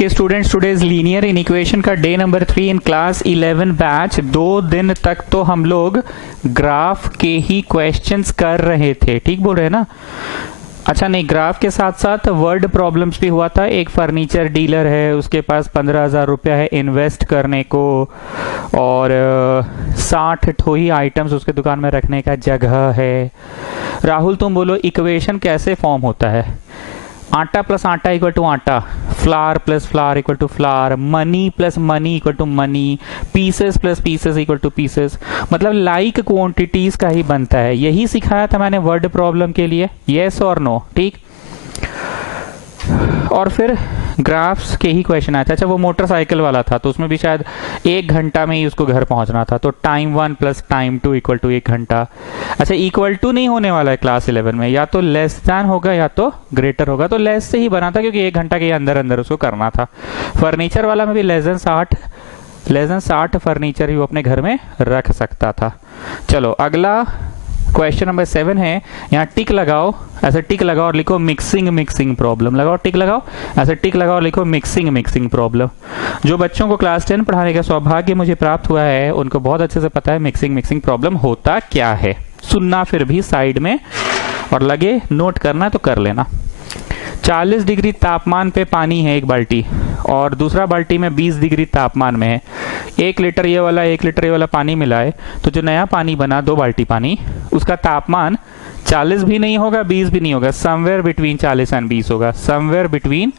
Okay students, today's linear inequation का day number 3 in class 11 batch. 2 दिन तक तो हम लोग ग्राफ के ही क्वेश्चंस कर रहे थे, ठीक बोल रहे हैं ना? अच्छा नहीं, ग्राफ के साथ साथ वर्ड प्रॉब्लम्स भी हुआ था। एक फर्नीचर डीलर है, उसके पास 15,000 रुपया है इन्वेस्ट करने को और 60 ठो ही आइटम्स उसके दुकान में रखने का जगह है। राहुल तुम बोलो इक्वेशन कैसे फॉर्म होता है? आटा प्लस आटा इक्वल टू आटा, flour plus flour equal to flour, money plus money equal to money, pieces plus pieces equal to pieces. मतलब लाइक क्वांटिटीज का ही बनता है। यही सिखाया था मैंने वर्ड प्रॉब्लम के लिए, येस और नो, ठीक। और फिर ग्राफ्स के ही क्वेश्चन आया था। अच्छा वो मोटरसाइकिल वाला था तो उसमें भी शायद 1 घंटा में ही उसको घर पहुंचना था, तो time 1 plus time 2 equal to 1 घंटा। अच्छा इक्वल टू नहीं होने वाला है क्लास 11 में, या तो लेस दैन होगा या तो ग्रेटर होगा। तो लेस से ही बना था क्योंकि 1 घंटा के अंदर अंदर उसको करना था। फर्नीचर वाला में भी लेस देन 60 फर्नीचर ही वो अपने घर में रख सकता था। चलो अगला क्वेश्चन नंबर 7 है। यहाँ टिक लगाओ, ऐसे टिक लगाओ और लिखो मिक्सिंग प्रॉब्लम। लगाओ टिक लगाओ, ऐसे टिक लगाओ और लिखो मिक्सिंग प्रॉब्लम। जो बच्चों को क्लास 10 पढ़ाने का सौभाग्य मुझे प्राप्त हुआ है उनको बहुत अच्छे से पता है मिक्सिंग प्रॉब्लम होता क्या है। सुनना फिर भी साइड में, और लगे नोट करना तो कर लेना। 40 डिग्री तापमान पे पानी है एक बाल्टी, और दूसरा बाल्टी में 20 डिग्री तापमान में है। 1 लीटर ये वाला 1 लीटर ये वाला पानी मिलाए तो जो नया पानी बना 2 बाल्टी पानी, उसका तापमान 40 भी नहीं होगा 20 भी नहीं होगा, समवेयर बिटवीन 40 एंड 20 होगा। समवेयर बिटवीन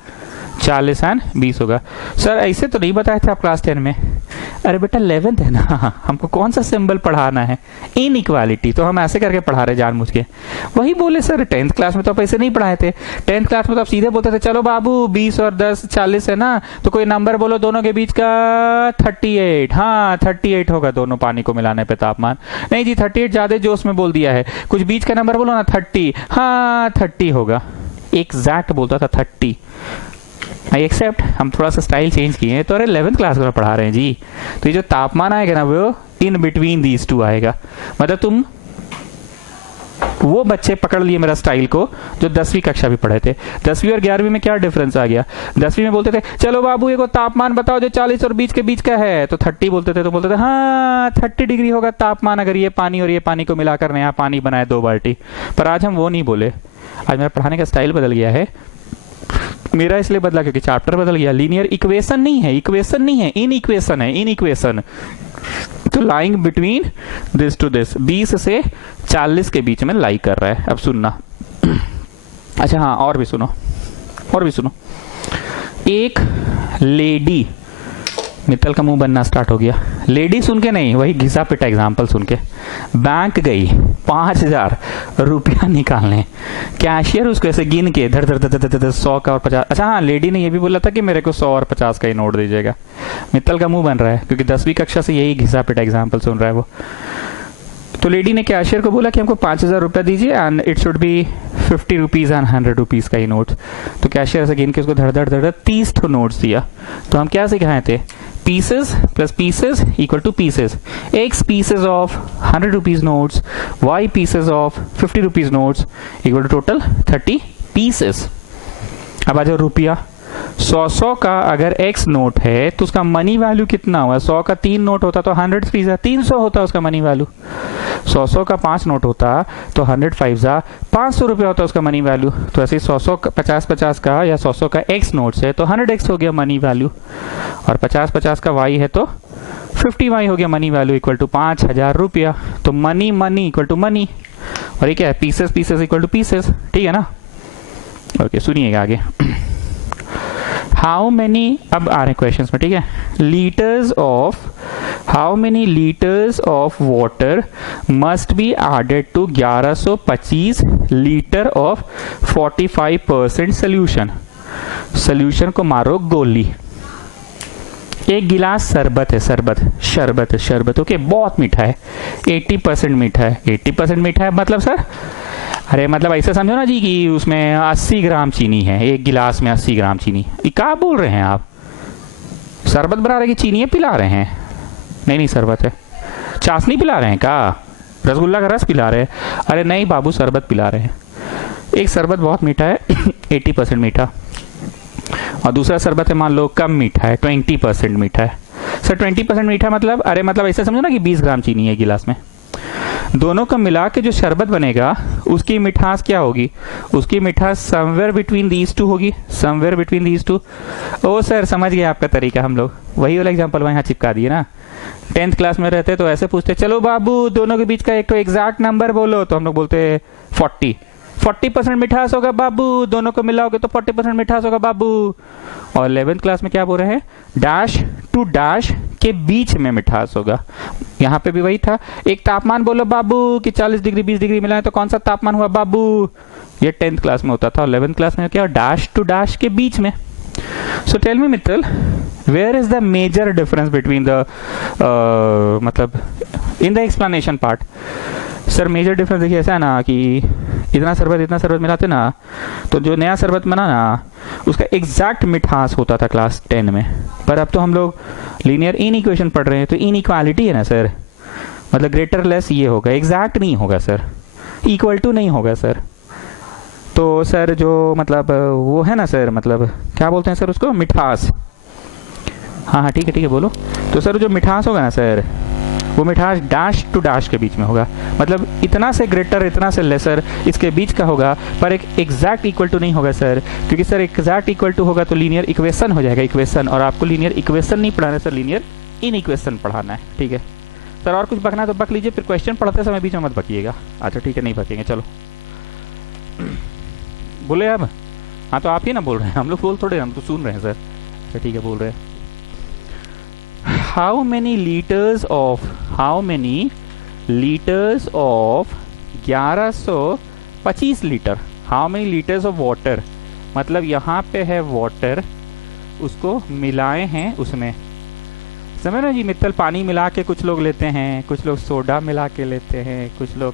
40 एंड 20 होगा। सर ऐसे तो नहीं बताए थे आप क्लास 10 में। अरे बेटा 11th है ना, हमको कौन सा सिंबल पढ़ाना है? इनइक्वालिटी, तो हम ऐसे करके पढ़ा रहे जानबूझ के। वही बोले सर 10th क्लास में तो आप ऐसे नहीं पढ़ाए थे। 10th क्लास में तो आप सीधे बोलते थे चलो बाबू 20 और 10 40 है ना, तो कोई नंबर बोलो दोनों के बीच का। 38, हाँ 38 होगा दोनों पानी को मिलाने पे तापमान। नहीं जी 38 ज्यादा जोश में बोल दिया है, कुछ बीच का नंबर बोलो ना। 30, हाँ 30 होगा। एग्जैक्ट बोलता था 30। आई एक्सेप्ट, हम थोड़ा सा स्टाइल चेंज किए हैं। तो अरे 11th क्लास में पढ़ा रहे हैं जी। तो ये जो तापमान आएगा ना वो इन बिटवीन दीज टू आएगा। मतलब तुम वो बच्चे पकड़ लिए मेरा स्टाइल को जो 10वीं कक्षा भी पढ़े थे। 10वीं और 11वीं में क्या डिफरेंस आ गया? 10वीं में बोलते थे चलो बाबू ये को तापमान बताओ जो 40 और 20 के बीच का है, तो 30 बोलते थे। तो बोलते थे हाँ 30 डिग्री होगा तापमान अगर ये पानी और ये पानी को मिलाकर नया पानी बनाए 2 बाल्टी। पर आज हम वो नहीं बोले। आज मेरा पढ़ाने का स्टाइल बदल गया है। मेरा इसलिए बदला क्योंकि चैप्टर बदल गया। लीनियर इक्वेशन नहीं है, इक्वेशन नहीं है, इन इक्वेशन है, इन इक्वेशन। तो lying between this to this, 20 से 40 के बीच में लाई कर रहा है। अब सुनना। अच्छा हाँ और भी सुनो। एक लेडी, मित्तल का मुंह बनना स्टार्ट हो गया। लेडी सुन के नहीं, वही घिसा पिटा एग्जाम्पल सुन के। बैंक गई 5,000 रुपया निकालने, कैशियर उसको ऐसे गिन के धर 100 का और 50। अच्छा हाँ लेडी ने ये भी बोला था कि मेरे को 100 और 50 का ही नोट दीजिएगा। मित्तल का मुंह बन रहा है क्योंकि 10वीं कक्षा से यही घिसा पिटा एग्जाम्पल सुन रहा है वो। तो लेडी ने कैशियर को बोला कि हमको 5,000 रुपया दीजिए and it should be 50 rupees and 100 rupees का ही नोट। तो कैशियर ऐसे गिन के उसको धड़ 30 ठो नोट्स दिया। तो हम क्या सिखाए थे? Pieces plus pieces equal to pieces. X pieces of 100 rupees notes, y pieces of 50 rupees notes equal to total 30 pieces. अब आ जाओ रुपया। 100 का अगर x नोट है तो उसका मनी वैल्यू कितना हुआ? 100 का 3 नोट होता तो 100 पीसा 300 होता उसका मनी वैल्यू। 100 का 5 नोट होता तो 100 5 500 रुपया होता उसका मनी वैल्यू। तो ऐसे 100 50 का या 100 का x नोट्स है तो 100x हो गया मनी वैल्यू, और 50 का y है तो 50y हो गया मनी वैल्यू इक्वल टू 5,000 रुपया। तो मनी इक्वल टू मनी, और ये क्या है? पीसेस इक्वल टू पीसेस, ठीक है ना? ओके सुनिएगा आगे। हाउ मेनी, अब आ रहे क्वेश्चन में, ठीक है। Litres of, how many litres of water must be added to 1125 litre of 45% solution. Solution को मारो गोली। एक गिलास शरबत है, शरबत ओके, बहुत मीठा है, 80% मीठा है। 80% मीठा है मतलब सर, अरे मतलब ऐसे समझो ना जी कि उसमें 80 ग्राम चीनी है, एक गिलास में 80 ग्राम चीनी। क्या बोल रहे हैं आप? शरबत बना रहे कि चीनी पिला रहे हैं? नहीं शरबत है। चाशनी पिला रहे हैं क्या? रसगुल्ला का रस पिला रहे हैं? अरे नहीं बाबू शरबत पिला रहे हैं। एक शरबत बहुत मीठा है 80% मीठा, और दूसरा शरबत है मान लो कम मीठा है, 20% मीठा है। सर 20% मीठा मतलब, अरे मतलब ऐसे समझो ना कि 20 ग्राम चीनी है गिलास में। दोनों को मिला के जो शरबत बनेगा उसकी मिठास क्या होगी? उसकी मिठास समवेयर बिटवीन दीज टू होगी, समवेयर बिटवीन दीज टू। ओ सर समझ गए आपका तरीका, हम लोग वही वाला एग्जांपल वहाँ चिपका दिए ना। 10th क्लास में रहते तो ऐसे पूछते, चलो बाबू दोनों के बीच का एक तो एग्जैक्ट नंबर बोलो, तो हम लोग बोलते 40% मिठास होगा बाबू, दोनों को मिलाओगे तो 40% मिठास होगा बाबू। और 11th क्लास में क्या बोल रहे हैं? डैश टू डैश के बीच में मिठास होगा। यहाँ पे भी वही था, एक तापमान बोलो बाबू कि 40 डिग्री 20 डिग्री मिलाए तो कौन सा तापमान हुआ बाबू? ये 10th क्लास में होता था। और 11th क्लास में क्या? डैश टू डैश के बीच में। So tell me Mittal, where is the major difference between the मतलब in the explanation part? Sir major difference देखिए ऐसा है ना कि इतना शरबत मिलाते ना, तो जो नया शरबत बना ना उसका एग्जैक्ट मिठास होता था क्लास 10 में। पर अब तो हम लोग लीनियर इनइक्वेशन पढ़ रहे हैं, तो इनइक्वालिटी है ना सर, मतलब ग्रेटर लेस ये होगा, एग्जैक्ट नहीं होगा सर, इक्वल टू नहीं होगा सर। तो सर जो मतलब वो है ना सर, मतलब क्या बोलते हैं सर उसको? मिठास। हाँ ठीक है बोलो। तो सर जो मिठास होगा ना सर, वो मिठास डैश टू डैश के बीच में होगा, मतलब इतना से ग्रेटर इतना से लेसर इसके बीच का होगा, पर एक एग्जैक्ट इक्वल टू नहीं होगा सर, क्योंकि सर एग्जैक्ट इक्वल टू होगा तो लीनियर इक्वेशन हो जाएगा, इक्वेशन। और आपको लीनियर इक्वेशन नहीं पढ़ाना सर, लीनियर इन इक्वेशन पढ़ाना है, ठीक है सर। और कुछ बकना तो बक लीजिए, फिर क्वेश्चन पढ़ते समय बीच में मत बकिएगा। अच्छा ठीक है, नहीं बकेंगे, चलो बोले अब। हाँ तो आप ही ना बोल रहे हैं, हम लोग बोल थोड़े, हम तो सुन रहे हैं सर। अच्छा ठीक है, बोल रहे हैं। How many liters of 1125 litre? How many liters of water? मतलब यहाँ पे है वाटर, उसको मिलाए हैं उसमें, समझ ना जी मित्तल। पानी मिला के कुछ लोग लेते हैं, कुछ लोग सोडा मिला के लेते हैं, कुछ लोग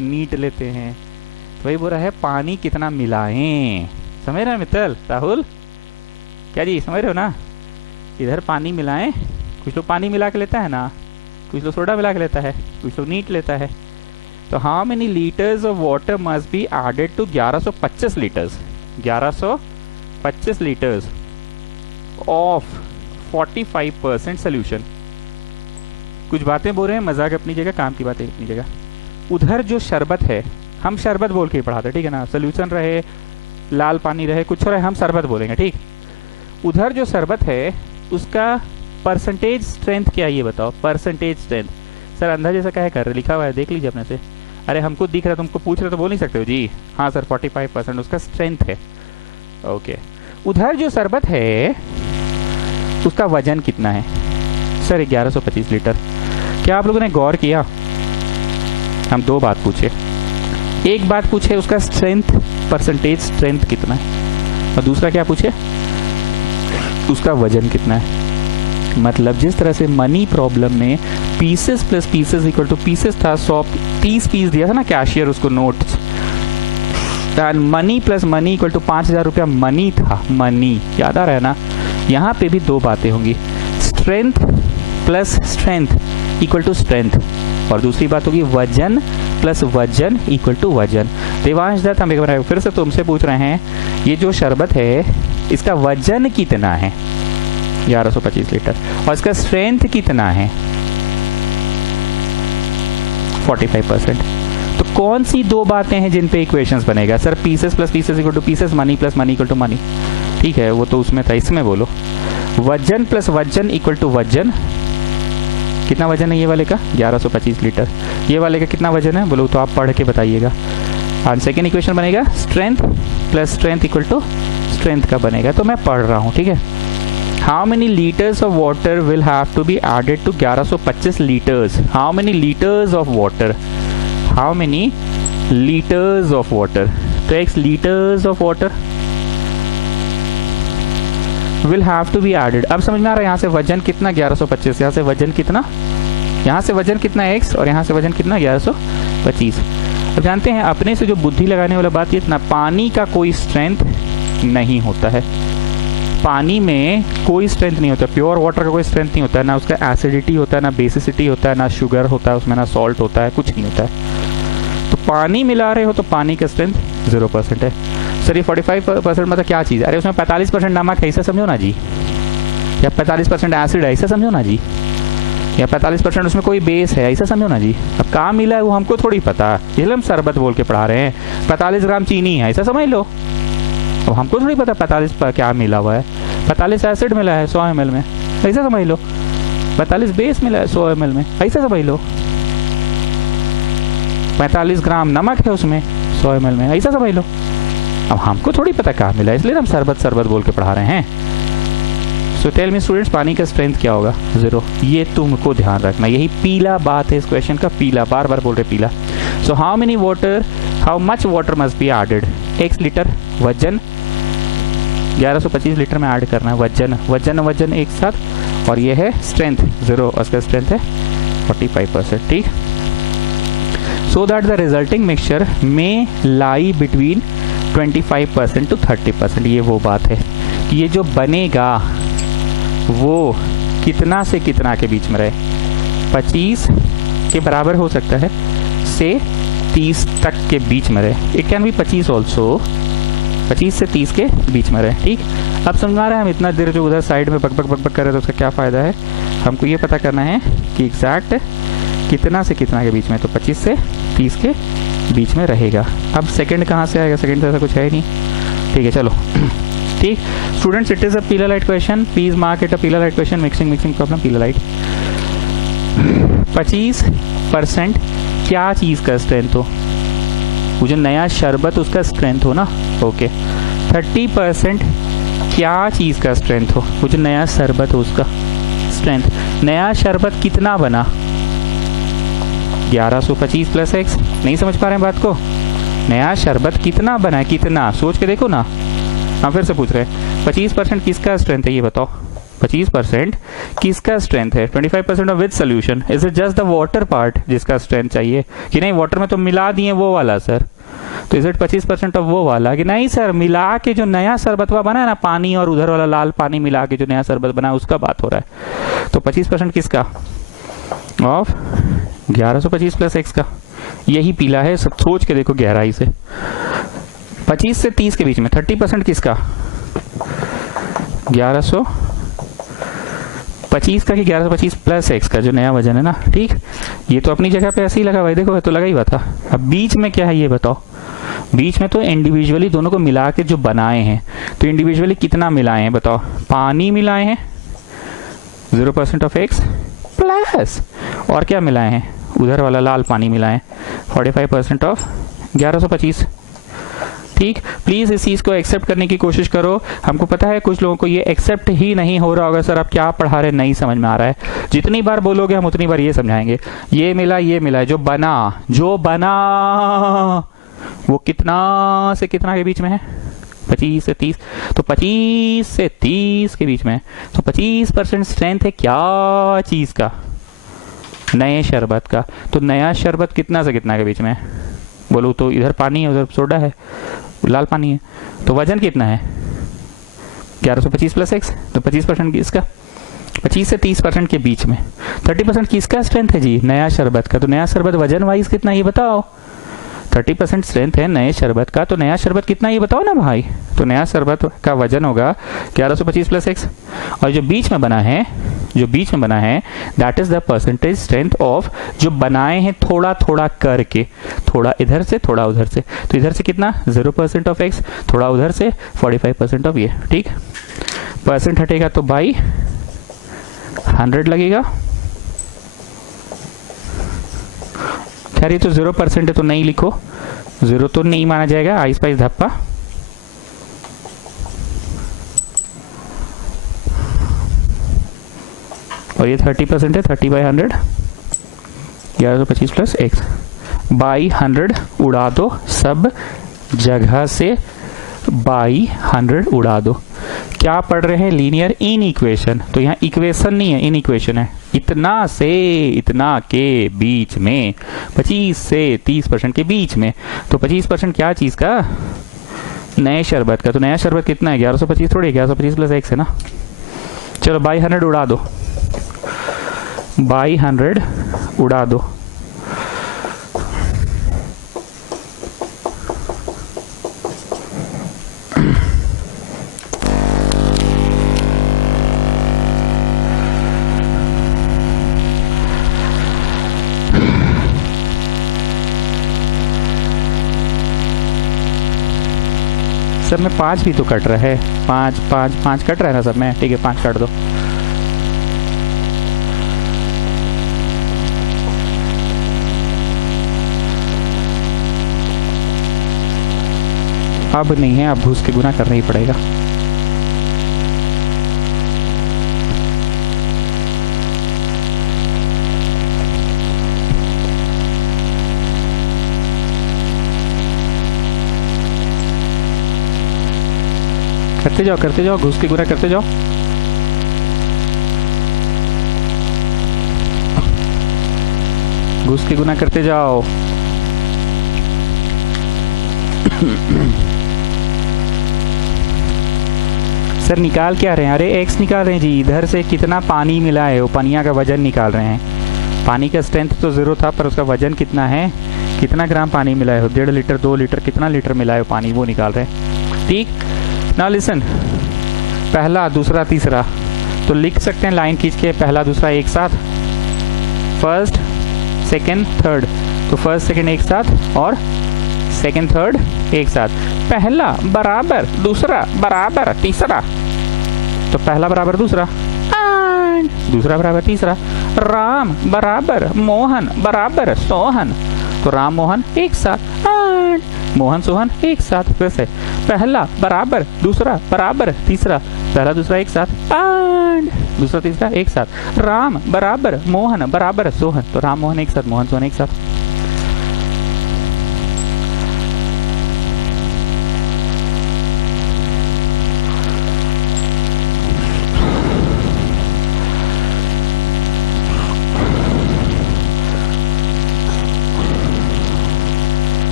नीट लेते हैं। तो वही बोल रहा है पानी कितना मिलाएं, समझ रहे हैं मित्तल? राहुल क्या जी समझ रहे हो ना? इधर पानी मिलाएं, कुछ लोग पानी मिला के लेता है ना, कुछ लोग सोडा मिला के लेता है, कुछ लोग नीट लेता है। तो how many litres of water must be added to 1125 litres? 1125 litres of 45% solution. कुछ बातें बोल रहे हैं, मजाक अपनी जगह, काम की बातें अपनी जगह। उधर जो शरबत है, हम शरबत बोल के ही पढ़ाते, ठीक है ना? सोल्यूशन रहे, लाल पानी रहे, कुछ रहे, हम शरबत बोलेंगे, ठीक। उधर जो शरबत है उसका परसेंटेज स्ट्रेंथ क्या है ये बताओ? परसेंटेज स्ट्रेंथ सर अंदाजे जैसा क्या है कर रहे, लिखा हुआ है देख लीजिए अपने से। अरे हमको दिख रहा है, तुमको पूछ रहे तो बोल नहीं सकते हो जी। हाँ सर 45% उसका स्ट्रेंथ है। ओके, उधर जो शरबत है उसका वजन कितना है? Sir 1125 litre. क्या आप लोगों ने गौर किया? हम दो बात पूछे, एक बात पूछे उसका स्ट्रेंथ, परसेंटेज स्ट्रेंथ कितना है, और दूसरा क्या पूछे? उसका वजन कितना है। मतलब जिस तरह से मनी प्रॉब्लम में pieces plus pieces equal to pieces था, 130 पीस दिया था ना कैशियर उसको notes, money plus money equal to 5000 रुपया मनी था, मनी याद आ रहा है ना? यहाँ पे भी दो बातें होंगी, strength plus strength equal to strength, और दूसरी बात होगी वजन प्लस वजन इक्वल टू वजन। देवांश दत्त हम एक बार फिर से तुमसे पूछ रहे हैं, ये जो शरबत है इसका वजन कितना है? 1125 लीटर। और इसका स्ट्रेंथ कितना है? 45%। तो कौन सी दो बातें हैं जिन पे इक्वेशंस बनेगा? Sir pieces plus pieces equal to pieces, money plus money equal to money, ठीक है वो तो उसमें था, इसमें बोलो वजन प्लस वजन इक्वल टू वजन। कितना वजन है ये वाले का? 1125 लीटर। ये वाले का कितना वजन है बोलो तो आप पढ़ के बताइएगा। और सेकेंड इक्वेशन बनेगा strength plus strength equal to strength का बनेगा। तो मैं पढ़ रहा हूँ, ठीक है। How many litres of water will have to be added to 1125 litres? How many litres of water? How many litres of water? तो x litres of water will have to be added. अब समझ में आ रहा है यहाँ से वजन कितना 1125, यहाँ से वजन कितना, यहाँ से वजन कितना x और यहाँ से वजन कितना 1125। अब जानते हैं अपने से जो बुद्धि लगाने वाला बात ये इतना, पानी का कोई स्ट्रेंथ नहीं होता है, पानी में कोई स्ट्रेंथ नहीं होता, प्योर वाटर का कोई स्ट्रेंथ नहीं होता है, ना उसका एसिडिटी होता है, ना बेसिसिटी होता है, ना शुगर होता है उसमें, ना सॉल्ट होता है, कुछ नहीं होता है। तो पानी मिला रहे हो तो पानी का स्ट्रेंथ 0% है। सर ये 45% मतलब क्या चीज़ है? अरे उसमें 45% नमक है, ऐसा समझो ना जी, या 45% एसिड है, ऐसा समझो ना जी, या 45% उसमें कोई बेस है, ऐसा समझो ना जी। अब कहाँ मिला है वो हमको थोड़ी पता, इसलिए हम शरबत बोल के पढ़ा रहे हैं। 45 ग्राम चीनी है, ऐसा समझ लो। अब हमको थोड़ी पता 45 पर क्या मिला हुआ है। 45 एसिड मिला है 100 ml में, ऐसा समझ लो। 45 बेस मिला है 100 ml में, ऐसा समझ लो। 45 ग्राम नमक है उसमें 100 ml में, ऐसा समझ लो। अब हमको थोड़ी पता कहाँ मिला है, इसलिए हम शरबत बोल के पढ़ा रहे हैं। सो टेल मी स्टूडेंट्स, पानी का स्ट्रेंथ क्या होगा? 0। ये तुमको ध्यान रखना, यही पीला बात है इस क्वेश्चन का, पीला, बार बार बोल रहे पीला। So how much water must be added? x litre वजन 1125 लीटर में ऐड करना है, वजन एक साथ, और ये है स्ट्रेंथ 0, उसका स्ट्रेंथ है 45%, ठीक। So that the resulting mixture में लाई बिटवीन 25% to 30%। ये वो बात है कि ये जो बनेगा वो कितना से कितना के बीच में रहे, 25 के बराबर हो सकता है से 30 तक के बीच में रहे। इट कैन बी 25 ऑल्सो, 25 से 30 के बीच में रहे, ठीक। अब समझ आ रहा है, हम इतना देर जो उधर साइड में बक बक कर रहे थे उसका क्या फ़ायदा है? हमको ये पता करना है कि एग्जैक्ट कितना से कितना के बीच में, तो 25 से 30 के बीच में रहेगा। अब सेकंड कहाँ से आएगा? सेकंड तो ऐसा कुछ है ही नहीं, ठीक है, चलो ठीक। स्टूडेंट्स, इट इज अ पीला light question, please mark it a पीला लाइट क्वेश्चन। मिक्सिंग प्रॉब्लम, पीला लाइट। 25% क्या चीज़ का स्ट्रेंथ हो? वो जो नया शरबत उसका स्ट्रेंथ हो ना, ओके। 30% क्या चीज़ का स्ट्रेंथ हो? वो जो नया शरबत हो उसका स्ट्रेंथ। नया शरबत कितना बना? 1125 प्लस x। नहीं समझ पा रहे हैं बात को? नया शरबत कितना बना है? कितना सोच के देखो ना। हम फिर से पूछ रहे हैं, 25% किसका स्ट्रेंथ है ये बताओ? 25% किसका स्ट्रेंथ है? 25% of which solution? Is it just the water part जिसका स्ट्रेंथ चाहिए, कि नहीं वाटर में तो मिला दिए वो वाला सर? तो इज इट 25% ऑफ वो वाला, कि नहीं सर मिला के जो नया शरबतवा बना है ना, पानी और उधर वाला लाल पानी मिला के जो नया शरबत बना है उसका बात हो रहा है। तो 25% किसका? ऑफ 1125 प्लस x का, यही पीला है, सब सोच के देखो गहराई से। 25 से 30 के बीच में 30% किसका? 1125 का, कि 1125 प्लस x का जो नया वजन है ना, ठीक। ये तो अपनी जगह पे ऐसे ही लगा भाई, देखो तो लगा ही हुआ था। अब बीच में क्या है ये बताओ? बीच में तो इंडिविजुअली दोनों को मिला के जो बनाए हैं, तो इंडिविजुअली कितना मिलाए हैं बताओ? पानी मिलाए हैं 0% ऑफ x प्लस, और क्या मिलाए हैं? उधर वाला लाल पानी मिलाएं 45% ऑफ 1125, ठीक। प्लीज इस चीज को एक्सेप्ट करने की कोशिश करो। हमको पता है कुछ लोगों को ये एक्सेप्ट ही नहीं हो रहा होगा, सर आप क्या पढ़ा रहे, नहीं समझ में आ रहा है। जितनी बार बोलोगे हम उतनी बार ये समझाएंगे। ये मिला, जो बना वो कितना से कितना के बीच में है? 25 से 30। तो 25 से 30 के बीच में, तो 25% स्ट्रेंथ है क्या चीज का? नए शरबत का। तो नया शरबत कितना से कितना के बीच में है? बोलो तो इधर पानी है, उधर सोडा है, लाल पानी है, तो वजन कितना है? 1125 प्लस x, तो 25% किसका? 25 से 30% के बीच में। 30% किसका स्ट्रेंथ है जी? नया शरबत का। तो नया शरबत वजन वाइज कितना ये बताओ? 30% स्ट्रेंथ है नए शरबत का, तो नया शरबत कितना ये बताओ ना भाई? तो नया शरबत का वजन होगा 1125 प्लस x, और जो बीच में बना है that is the percentage strength of जो बनाए हैं थोड़ा थोड़ा करके, थोड़ा इधर से थोड़ा उधर से। तो इधर से कितना? 0% ऑफ x, थोड़ा उधर से 45% ऑफ ये, ठीक। परसेंट हटेगा तो बाई 100 लगेगा। खैर ये तो 0% है तो नहीं लिखो, 0 तो नहीं माना जाएगा, आई स्पाइस धप्पा। और ये 30% है, 30 बाई 100, 1125 प्लस x बाई 100 उड़ा दो, सब जगह से बाई 100 उड़ा दो। क्या पढ़ रहे हैं? Linear inequation. तो यहाँ इक्वेशन नहीं है, इन इक्वेशन है। इतना से इतना के बीच में, 25 से 30% के बीच में, तो 25% क्या चीज का? नए शरबत का। तो नया शरबत कितना है? 1125 थोड़ी, 1125 प्लस x है ना। चलो बाई 100 उड़ा दो, बाई 100 उड़ा दो। सब में 5 भी तो कट रहा है, 5 5 5 कट रहा है ना सब में, ठीक है 5 काट दो। अब नहीं है, अब घुस के गुना करना ही पड़ेगा। करते जाओ, घुस के गुना करते जाओ। घुस के गुना करते जाओ। सर निकाल क्या रहे हैं? अरे एक्स निकाल रहे हैं जी। इधर से कितना पानी मिला है, वो पनिया का वजन निकाल रहे हैं। पानी का स्ट्रेंथ तो 0 था, पर उसका वजन कितना है, कितना ग्राम पानी मिला है, 1.5 लीटर 2 लीटर कितना लीटर मिला है पानी, वो निकाल रहे हैं। ठीक, नाउ लिसन, पहला दूसरा तीसरा तो लिख सकते हैं लाइन खींच के, पहला दूसरा एक साथ, फर्स्ट सेकंड थर्ड, तो फर्स्ट सेकंड एक साथ और सेकंड थर्ड एक साथ। पहला बराबर दूसरा बराबर तीसरा, तो पहला बराबर दूसरा, दूसरा बराबर तीसरा। राम बराबर मोहन बराबर सोहन, तो राम मोहन एक साथ, मोहन सोहन एक साथ। फिर से पहला बराबर दूसरा बराबर तीसरा, पहला दूसरा एक साथ, दूसरा तीसरा एक साथ। राम बराबर मोहन बराबर सोहन, तो राम मोहन एक साथ, मोहन सोहन एक साथ।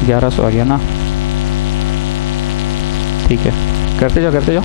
ग्यारह 1100 आ गया ना, ठीक है करते जाओ करते जाओ।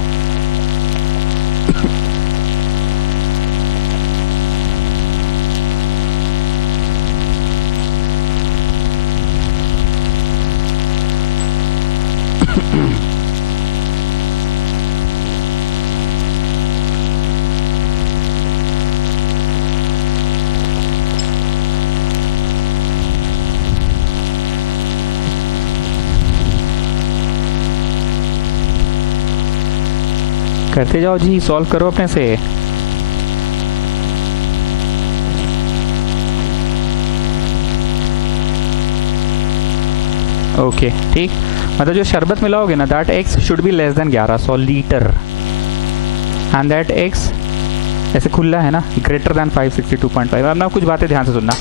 करते जाओ जी, सॉल्व करो अपने से। ओके ठीक, मतलब जो शरबत मिलाओगे ना, that x should be less then 1100 litre and that x ऐसे खुला है ना, ग्रेटर देन 562.5। अब ना कुछ बातें ध्यान से सुनना।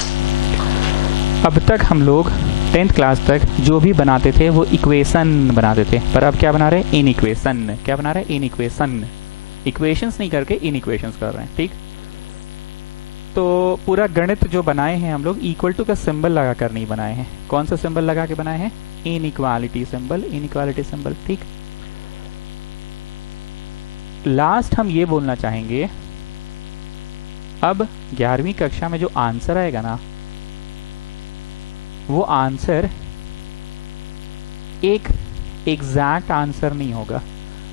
अब तक हम लोग 10th क्लास तक जो भी बनाते थे वो इक्वेशन बनाते थे, पर अब क्या बना रहे हैं? In equation. क्या बना रहे हैं? In equation. इक्वेशंस नहीं करके इन इक्वेशंस कर रहे हैं। ठीक, तो पूरा गणित जो बनाए हैं हम लोग इक्वल टू का सिंबल लगा कर नहीं बनाए हैं। कौन सा सिंबल लगा के बनाए हैं? Inequality symbol, inequality symbol. ठीक, लास्ट हम ये बोलना चाहेंगे, अब 11वीं कक्षा में जो आंसर आएगा ना, वो आंसर एक एग्जैक्ट आंसर नहीं होगा।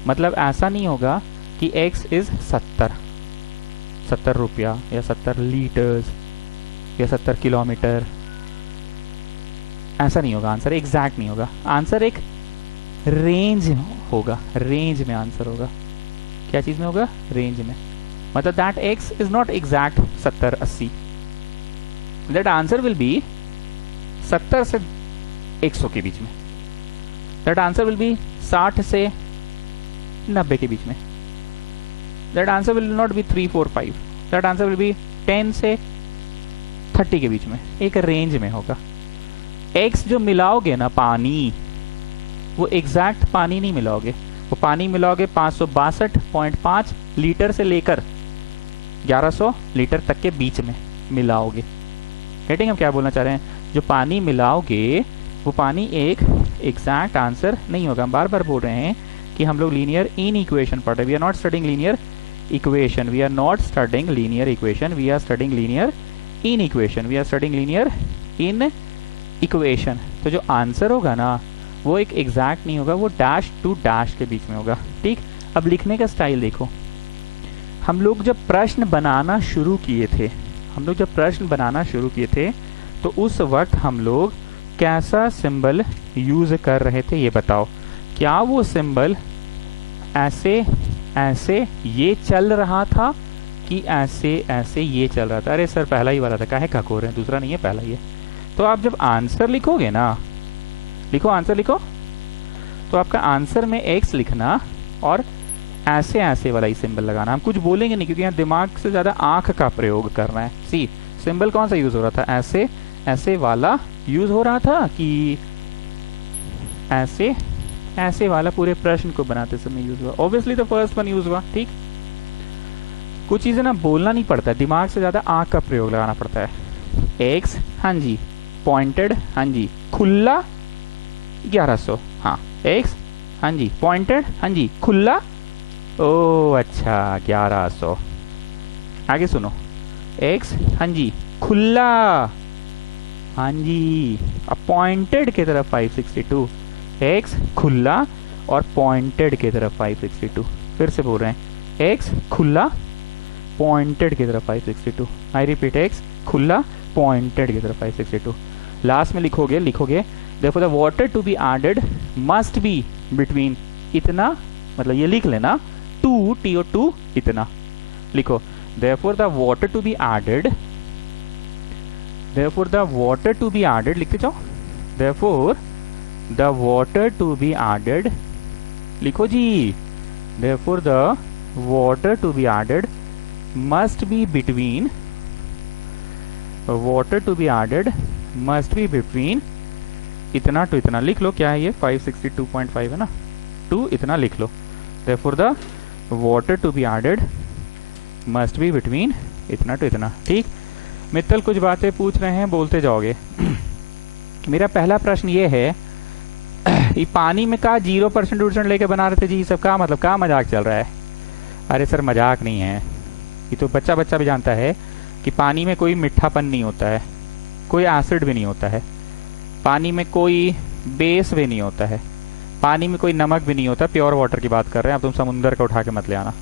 मतलब ऐसा नहीं होगा कि x इज 70 रुपया या 70 लीटर्स या 70 किलोमीटर, ऐसा नहीं होगा। आंसर एग्जैक्ट नहीं होगा, आंसर एक रेंज होगा, रेंज में आंसर होगा। क्या चीज में होगा? रेंज में। मतलब that x is not exact 70-80, that answer will B 70 से 100 के बीच में, दैट आंसर विल बी 60 से 90 के बीच में, that answer will not be 3, 4, 5, that answer will B 10 से 30 के बीच में, एक रेंज में होगा। एक्स जो मिलाओगे ना पानी, वो एग्जैक्ट पानी नहीं मिलाओगे, वो पानी मिलाओगे 562.5 लीटर से लेकर 1100 लीटर तक के बीच में मिलाओगे। गेटिंग? हम क्या बोलना चाह रहे हैं? जो पानी मिलाओगे वो पानी एक एग्जैक्ट आंसर नहीं होगा। हम बार बार बोल रहे हैं कि हम लोग लीनियर इन इक्वेशन पढ़ रहे हैं। We are not studying linear equation, we are not studying linear equation, we are studying linear inequation, we are studying linear inequation. तो जो आंसर होगा ना, वो एक एग्जैक्ट नहीं होगा, वो डैश टू डैश के बीच में होगा। ठीक, अब लिखने का स्टाइल देखो। हम लोग जब प्रश्न बनाना शुरू किए थे, तो उस वक्त हम लोग कैसा सिंबल यूज कर रहे थे ये बताओ। क्या वो सिंबल ऐसे ऐसे ये चल रहा था कि ऐसे ऐसे ये चल रहा था? अरे सर पहला ही वाला था, काहे खकोर रहे हैं, दूसरा नहीं है पहला ही है। तो आप जब आंसर लिखोगे ना, लिखो आंसर लिखो, तो आपका आंसर में एक्स लिखना और ऐसे ऐसे वाला ही सिंबल लगाना। हम कुछ बोलेंगे नहीं क्योंकि यहाँ दिमाग से ज्यादा आंख का प्रयोग कर रहे हैं। सी सिंबल कौन सा यूज हो रहा था? ऐसे ऐसे वाला यूज हो रहा था कि ऐसे ऐसे वाला पूरे प्रश्न को बनाते समय यूज हुआ? Obviously the first one use हुआ। ठीक, कुछ चीजें ना बोलना नहीं पड़ता है, दिमाग से ज्यादा आंख का प्रयोग लगाना पड़ता है। एक्स, हाँ जी, पॉइंटेड, हाँ जी, खुला 1100, हाँ एक्स, हाँ जी, पॉइंटेड, हाँ जी, खुला, ओ अच्छा 1100। आगे सुनो, एक्स, हाँ जी, खुला, हाँ जी, अब पॉइंटेड की तरफ 562, एक्स खुला और पॉइंटेड की तरफ 562। फिर से बोल रहे हैं, एक्स खुला पॉइंटेड की तरफ 562। आई रिपीट, एक्स खुला पॉइंटेड की तरफ 562। लास्ट में लिखोगे therefore the water to be added must be between इतना, मतलब ये लिख लेना 2 TO2 इतना लिखो। therefore the water to be added लिखते जाओ। therefore the water to be added लिखो जी। therefore the water to be added must be between इतना टू इतना। लिख लो क्या है ये, 562.5 है ना, टू इतना लिख लो। therefore the water to be added must be between इतना टू इतना। ठीक, मित्तल कुछ बातें पूछ रहे हैं, बोलते जाओगे। मेरा पहला प्रश्न ये है, ये पानी में का 0% लेके बना रहे थे जी, सब का मतलब का मजाक चल रहा है? अरे सर मजाक नहीं है, ये तो बच्चा भी जानता है कि पानी में कोई मीठापन नहीं होता है, कोई एसिड भी नहीं होता है, पानी में कोई बेस भी नहीं होता है, पानी में कोई नमक भी नहीं होता। प्योर वाटर की बात कर रहे हैं, अब तुम समुंदर का उठा के मत ले आना।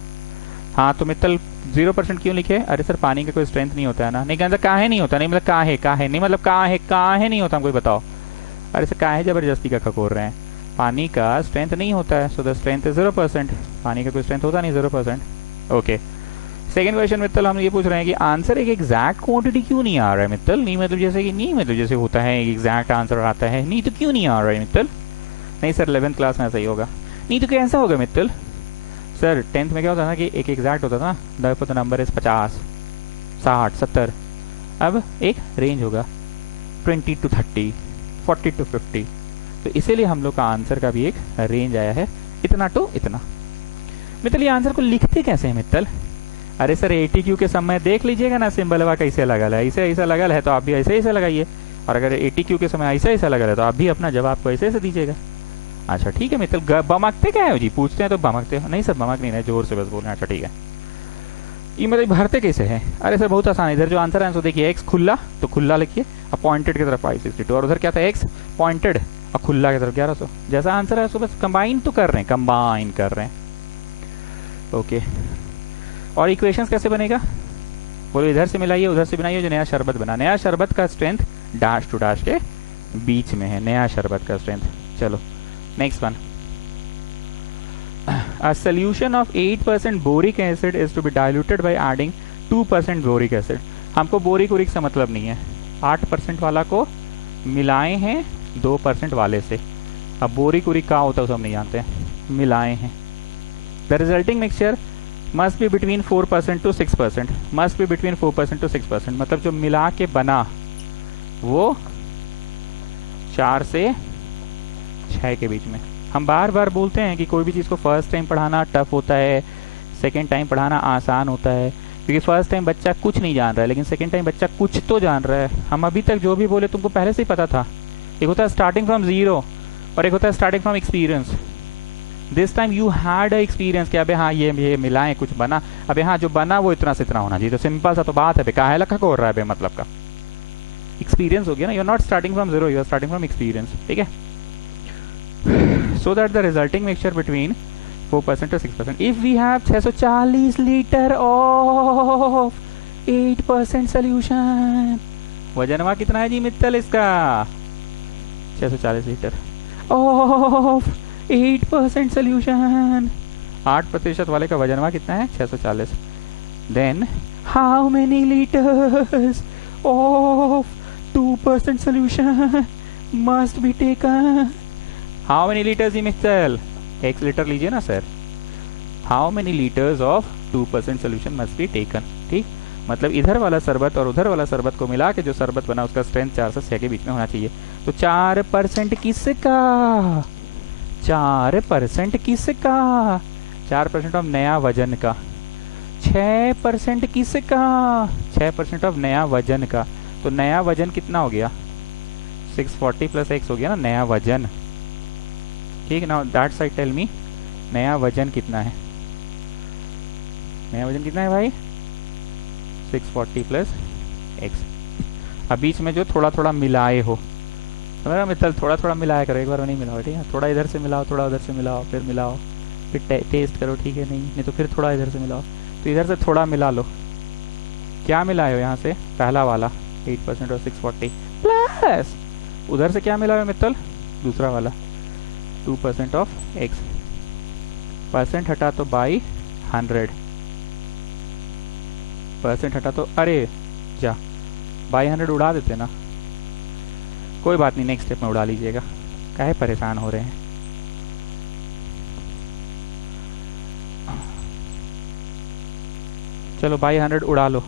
हाँ तो मित्तल 0% क्यों लिखे? अरे सर पानी का कोई स्ट्रेंथ नहीं होता है ना। नहीं कहता काहे नहीं होता, नहीं मतलब काहे नहीं, मतलब काहे नहीं होता, हमको बताओ। अरे सर काहे जबरदस्ती का खकोर रहे हैं, पानी का स्ट्रेंथ नहीं होता है, सो द स्ट्रेंथ इज 0%। पानी का कोई स्ट्रेंथ होता नहीं 0%। ओके, सेकंड क्वेश्चन मित्तल हम ये पूछ रहे हैं कि आंसर एक एग्जैक्ट क्वांटिटी क्यों नहीं आ रहा है मित्तल? नहीं मतलब जैसे कि नहीं मतलब जैसे होता है एग्जैक्ट आंसर आता है, नहीं तो क्यों नहीं आ रहा है मित्तल? नहीं सर 11th क्लास में ऐसा ही होगा। नहीं तो कैसा होगा मित्तल? सर 10th में क्या होता था कि एक एग्जैक्ट होता था, द नंबर इज 50, 60, 70। अब एक रेंज होगा 20 to 30, 40 to 50। तो इसीलिए हम लोग का आंसर का भी एक रेंज आया है, इतना टू इतना। मित्तल ये आंसर को लिखते कैसे हैं मित्तल? अरे सर ATQ के समय देख लीजिएगा ना, सिंबल वा कैसे लगल है, ऐसे ऐसा लगल है तो आप भी ऐसे ऐसे लगाइए, और अगर ATQ के समय ऐसा ऐसा लगल है तो आप भी अपना जवाब को ऐसे ऐसे दीजिएगा। अच्छा ठीक है मित्तल, बमकते क्या है जी? पूछते हैं तो बमकते हो? नहीं सर बमक नहीं है, जोर से बस बोल रहे हैं। अच्छा ठीक है, ये मतलब भरते कैसे है? अरे सर बहुत आसान है, इधर जो आंसर है देखिए, एक्स खुला तो खुला लिखिए, अब पॉइंटेड की तरफ 562, और उधर क्या था एक्स पॉइंटेड और खुला की तरफ 1100। जैसा आंसर है उसको बस कंबाइन तो कर रहे हैं, कंबाइन कर रहे हैं। ओके, और इक्वेशंस कैसे बनेगा? बोलो इधर से मिलाइए उधर से बनाइए, जो नया शरबत बना। नया शरबत का स्ट्रेंथ डैश टू डैश के बीच में है, नया शरबत का स्ट्रेंथ। चलो next one, a solution of 8% boric acid is to be diluted by adding 2% boric acid। हमको बोरिक उरिक से मतलब नहीं है, 8% वाला को मिलाए हैं 2% वाले से। अब बोरिक उरिक का होता है सब नहीं जानते हैं, मिलाए हैं। The resulting mixture must be between 4% to 6%, must be between 4% to 6%, मतलब जो मिला के बना वो 4 से 6 के बीच में। हम बार बार बोलते हैं कि कोई भी चीज़ को फर्स्ट टाइम पढ़ाना टफ होता है, सेकंड टाइम पढ़ाना आसान होता है, क्योंकि फर्स्ट टाइम बच्चा कुछ नहीं जान रहा है, लेकिन सेकंड टाइम बच्चा कुछ तो जान रहा है। हम अभी तक जो भी बोले तुमको पहले से ही पता था। एक होता है स्टार्टिंग फ्रॉम जीरो और एक होता है starting from experience. This time you had a experience कि अबे हाँ ये मिलाएं कुछ बना, अबे हाँ जो बना वो इतना से इतना होना चाहिए। तो सिंपल सा तो बात है, बे काहे लखा को हो रहा है बे, मतलब का एक्सपीरियंस हो गया ना। You are not starting from zero, you are starting from experience. ठीक है, so that the resulting mixture between 4% to 6%, if we have 640 litre of 8% solution, वजनवा कितना है जी मित्तल इसका? 640 लीटर ऑफ 8% सोल्यूशन। 8% वाले का वजनवा कितना है? 640। Then how many litres of 2% solution must be taken? How many litres ही मिक्सचर? 1 लीटर लीजिए ना sir. How many litres of 2% solution must be taken. ठीक, मतलब इधर वाला शरबत और उधर वाला शरबत को मिला के जो शरबत बना उसका स्ट्रेंथ 4 से 6 के बीच में होना चाहिए। तो 4% किसका? 4% किसका? 4% ऑफ नया वजन का। 6% किसका? 6% ऑफ नया वजन का। तो नया वजन कितना हो गया? 640 प्लस x हो गया ना नया वजन। ठीक है ना, दैट साइड टेल मी नया वजन कितना है? नया वजन कितना है भाई? 640 प्लस x। अब बीच में जो थोड़ा थोड़ा मिलाए हो, मेरा मित्तल थोड़ा थोड़ा मिलाया करो, एक बार नहीं मिलाओ। ठीक है, थोड़ा इधर से मिलाओ, थोड़ा उधर से मिलाओ, फिर मिलाओ, फिर टेस्ट करो। ठीक है, नहीं तो फिर थोड़ा इधर से मिलाओ। तो इधर से थोड़ा मिला लो। क्या मिलाए हो यहाँ से? पहला वाला 8% और 640 प्लस उधर से क्या मिला है मित्तल? दूसरा वाला 2% ऑफ x। परसेंट हटा तो बाई 100, परसेंट हटा तो अरे जा बाई 100 उड़ा देते ना। कोई बात नहीं, नेक्स्ट स्टेप में उड़ा लीजिएगा, काहे परेशान हो रहे हैं। चलो बाई 100 उड़ा लो।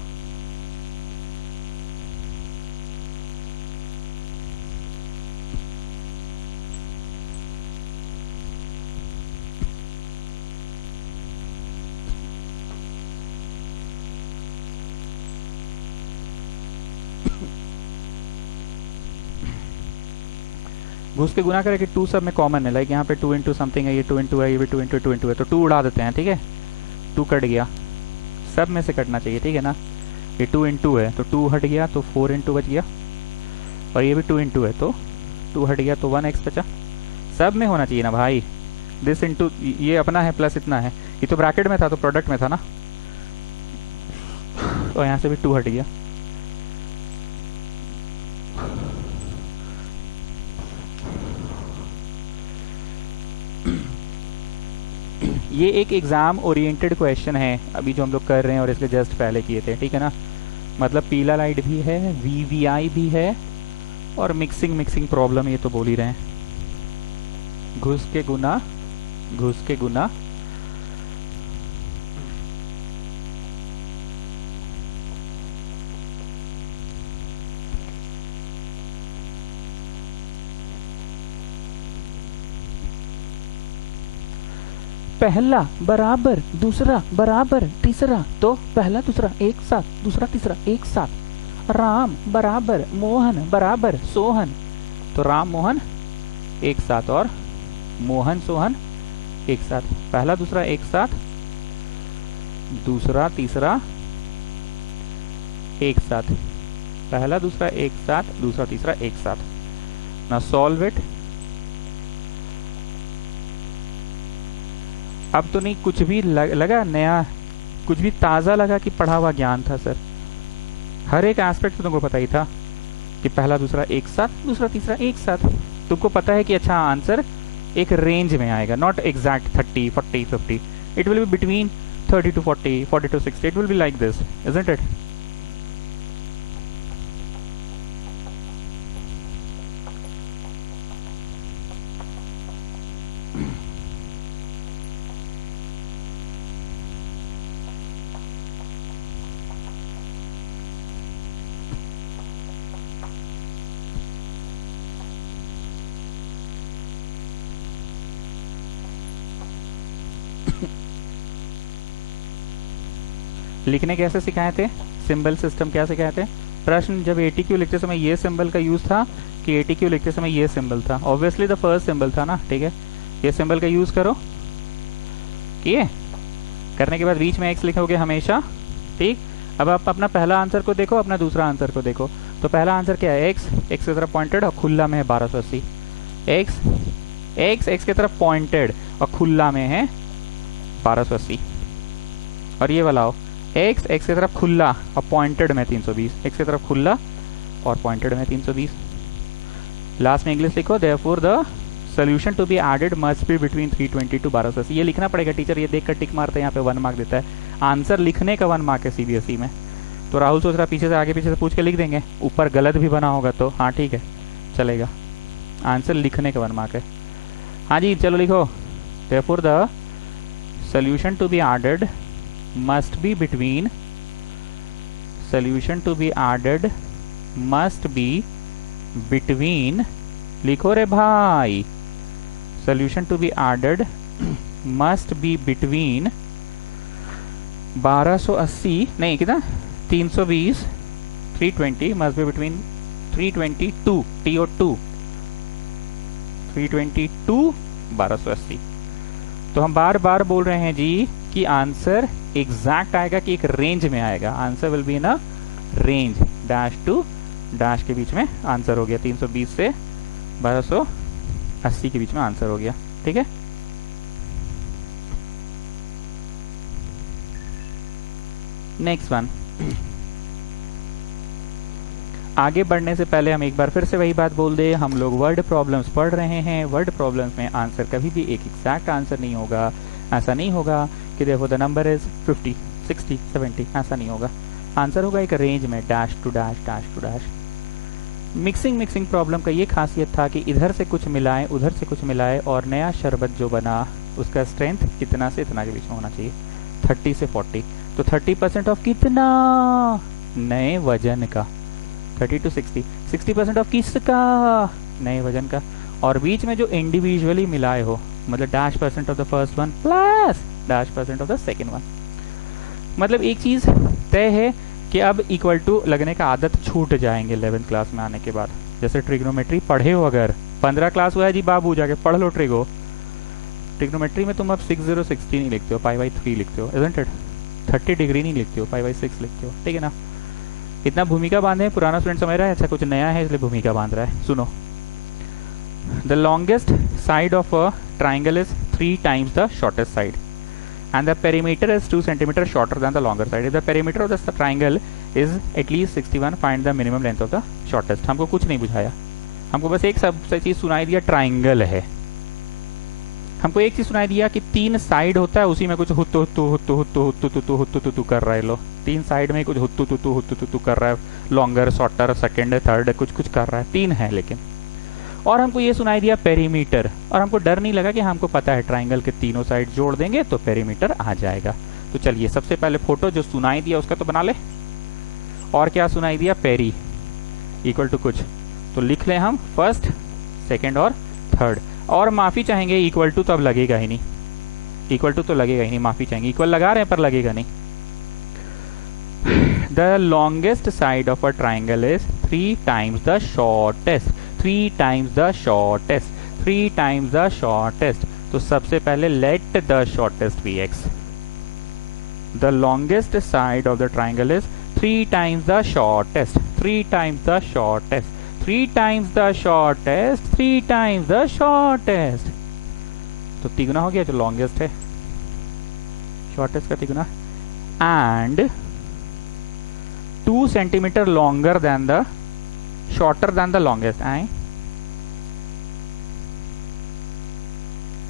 घुस के गुना करें कि 2 सब में कॉमन है। लाइक यहाँ पे 2 इंटू समथिंग है, ये 2 इंटू है, ये भी 2 इंटू 2 इंटू है, तो 2 उड़ा देते हैं। ठीक है, 2 कट गया, सब में से कटना चाहिए। ठीक है ना, ये 2 इंटू है तो 2 हट गया, तो 4 इंटू बच गया, और ये भी 2 इंटू है तो 2 हट गया, तो 1x बचा। सब में होना चाहिए ना भाई। दिस इंटू ये अपना है प्लस इतना है, ये तो ब्रैकेट में था तो प्रोडक्ट में था ना, और यहाँ से भी 2 हट गया। ये एक एग्जाम ओरिएंटेड क्वेश्चन है अभी जो हम लोग कर रहे हैं और इसके जस्ट पहले किए थे। ठीक है ना, मतलब पीला लाइट भी है, वीवीआई भी है, और मिक्सिंग प्रॉब्लम ये तो बोल ही रहे हैं। घुस के गुना पहला बराबर दूसरा बराबर तीसरा, तो पहला दूसरा एक साथ, दूसरा तीसरा एक साथ। राम बराबर मोहन बराबर सोहन, तो राम मोहन एक साथ और मोहन सोहन एक साथ। पहला दूसरा एक साथ, दूसरा तीसरा एक साथ, पहला दूसरा एक साथ, दूसरा तीसरा एक साथ। ना सॉल्व इट। अब तो नहीं कुछ भी लगा नया, कुछ भी ताज़ा लगा कि पढ़ा हुआ ज्ञान था सर। हर एक एस्पेक्ट तो तुमको पता ही था कि पहला दूसरा एक साथ, दूसरा तीसरा एक साथ। तुमको पता है कि अच्छा आंसर एक रेंज में आएगा, not exact 30, 40, 50। It will be between 30 to 40, 40 to 60। It will be like this, isn't it? लिखने कैसे सिखाए थे? सिंबल सिस्टम क्या सिखाए थे? प्रश्न जब एटीक्यू लिखते समय ये सिंबल का यूज था कि एटीक्यू लिखते समय ये सिंबल था? ऑब्वियसली द फर्स्ट सिंबल था ना। ठीक है, ये सिंबल का यूज करो, किए करने के बाद बीच में एक्स लिखोगे हमेशा। ठीक, अब आप अपना पहला आंसर को देखो, अपना दूसरा आंसर को देखो। तो पहला आंसर क्या है? एक्स की तरफ पॉइंटेड और खुला में है 1280। एक्स की तरफ पॉइंटेड और खुला में है 1280। और ये वाला हो एक्स की तरफ खुला और पॉइंटेड में 320, एक्स की तरफ खुला और पॉइंटेड में 320। लास्ट में इंग्लिश लिखो, therefore the solution to be added must be between 320 to 1280। ये लिखना पड़ेगा टीचर, ये देखकर टिक मारते हैं यहाँ पे 1 मार्क देता है। आंसर लिखने का 1 मार्क है सीबीएसई में। तो राहुल सोच रहा पीछे से आगे पीछे से पूछ के लिख देंगे, ऊपर गलत भी बना होगा तो हाँ ठीक है चलेगा, आंसर लिखने का 1 मार्क है। हाँ जी चलो लिखो, therefore the solution to be added must be between, solution to be added must be between, लिखो रे भाई, solution to be added must be between 1280 नहीं कितना 320 320 मस्ट बी बिटवीन 322 TO2 322 1280। तो हम बार बार बोल रहे हैं जी कि आंसर एग्जैक्ट आएगा कि एक रेंज में आएगा। Answer will be in a range, dash to dash के बीच में आंसर हो गया, 320 से 1280 के बीच में आंसर हो गया। ठीक है, नेक्स्ट वन। आगे बढ़ने से पहले हम एक बार फिर से वही बात बोल दे, हम लोग वर्ड प्रॉब्लम्स पढ़ रहे हैं। वर्ड प्रॉब्लम्स में आंसर कभी भी एक एग्जैक्ट आंसर नहीं होगा। ऐसा नहीं होगा कि देखो द नंबर इज 50 60 70, ऐसा नहीं होगा। आंसर होगा एक रेंज में, dash to dash dash to dash. Mixing problem का ये खासियत था कि इधर से कुछ मिलाएं उधर से कुछ मिलाएं और नया शरबत जो बना उसका स्ट्रेंथ इतना से इतना के बीच में होना चाहिए, 30 से 40। तो 30% ऑफ कितना, नए वजन का, 30 to 60, 60% ऑफ किसका, नए वजन का। और बीच में जो इंडिविजुअली मिलाए हो, मतलब dash % of the first one plus dash % of the second one. मतलब एक चीज तय है कि अब इक्वल टू लगने का आदत छूट जाएंगे 11th क्लास में आने के बाद। जैसे ट्रिग्नोमेट्री पढ़े हो, अगर 15 क्लास हुआ है जी बाबू, जाके पढ़ लो ट्रिग्नोमेट्री में तुम अब 6060 नहीं लिखते हो, π/3 लिखते हो, इजंट इट? 30 डिग्री नहीं लिखते हो, π/6 लिखते हो, ठीक है ना? इतना भूमिका बांधे, पुराना स्टूडेंट समझ रहा है, अच्छा कुछ नया है इसलिए भूमिका बांध रहा है। सुनो, the longest side of a triangle is 3 times the shortest side and the perimeter is 2 cm shorter than the longer side. If the perimeter of the triangle is at least 61, find the minimum length of the shortest. हमको कुछ नहीं बुझाया, हमको बस एक सब चीज सुनाई दिया, ट्राइंगल है। हमको एक चीज सुनाई दिया कि 3 साइड होता है, उसी में कुछ हुत्तु हुत्तु हुत्तु हुत्तु हुत्तु हुत्तु हुत्तु हुत्तु कर रहा है। लो 3 साइड में कुछ हुत्तु हुत्तु हुत्तु हुत्तु कर रहा है, लॉन्गर शॉर्टर सेकंड थर्ड कुछ कुछ कर रहा है, 3 है लेकिन। और हमको ये सुनाई दिया पेरीमीटर, और हमको डर नहीं लगा कि हमको पता है ट्राइंगल के तीनों साइड जोड़ देंगे तो पेरीमीटर आ जाएगा। तो चलिए सबसे पहले फोटो जो सुनाई दिया उसका तो बना ले। और क्या सुनाई दिया, पेरी इक्वल टू कुछ, तो लिख ले हम फर्स्ट सेकंड और थर्ड। और माफी चाहेंगे, इक्वल टू तो अब लगेगा ही नहीं, इक्वल टू तो लगेगा ही नहीं, माफी चाहेंगे। इक्वल लगा रहे हैं पर लगेगा नहीं। The longest side of a triangle is 3 times the shortest, 3 times the shortest, 3 times the shortest. तो सबसे पहले let the shortest be x। The longest side of the triangle is 3 times the shortest, 3 times the shortest, 3 times the shortest, 3 times the shortest. तो तिगुना हो गया जो longest है, shortest का तिगुना, and 2 cm longer than the shorter than the longest। आए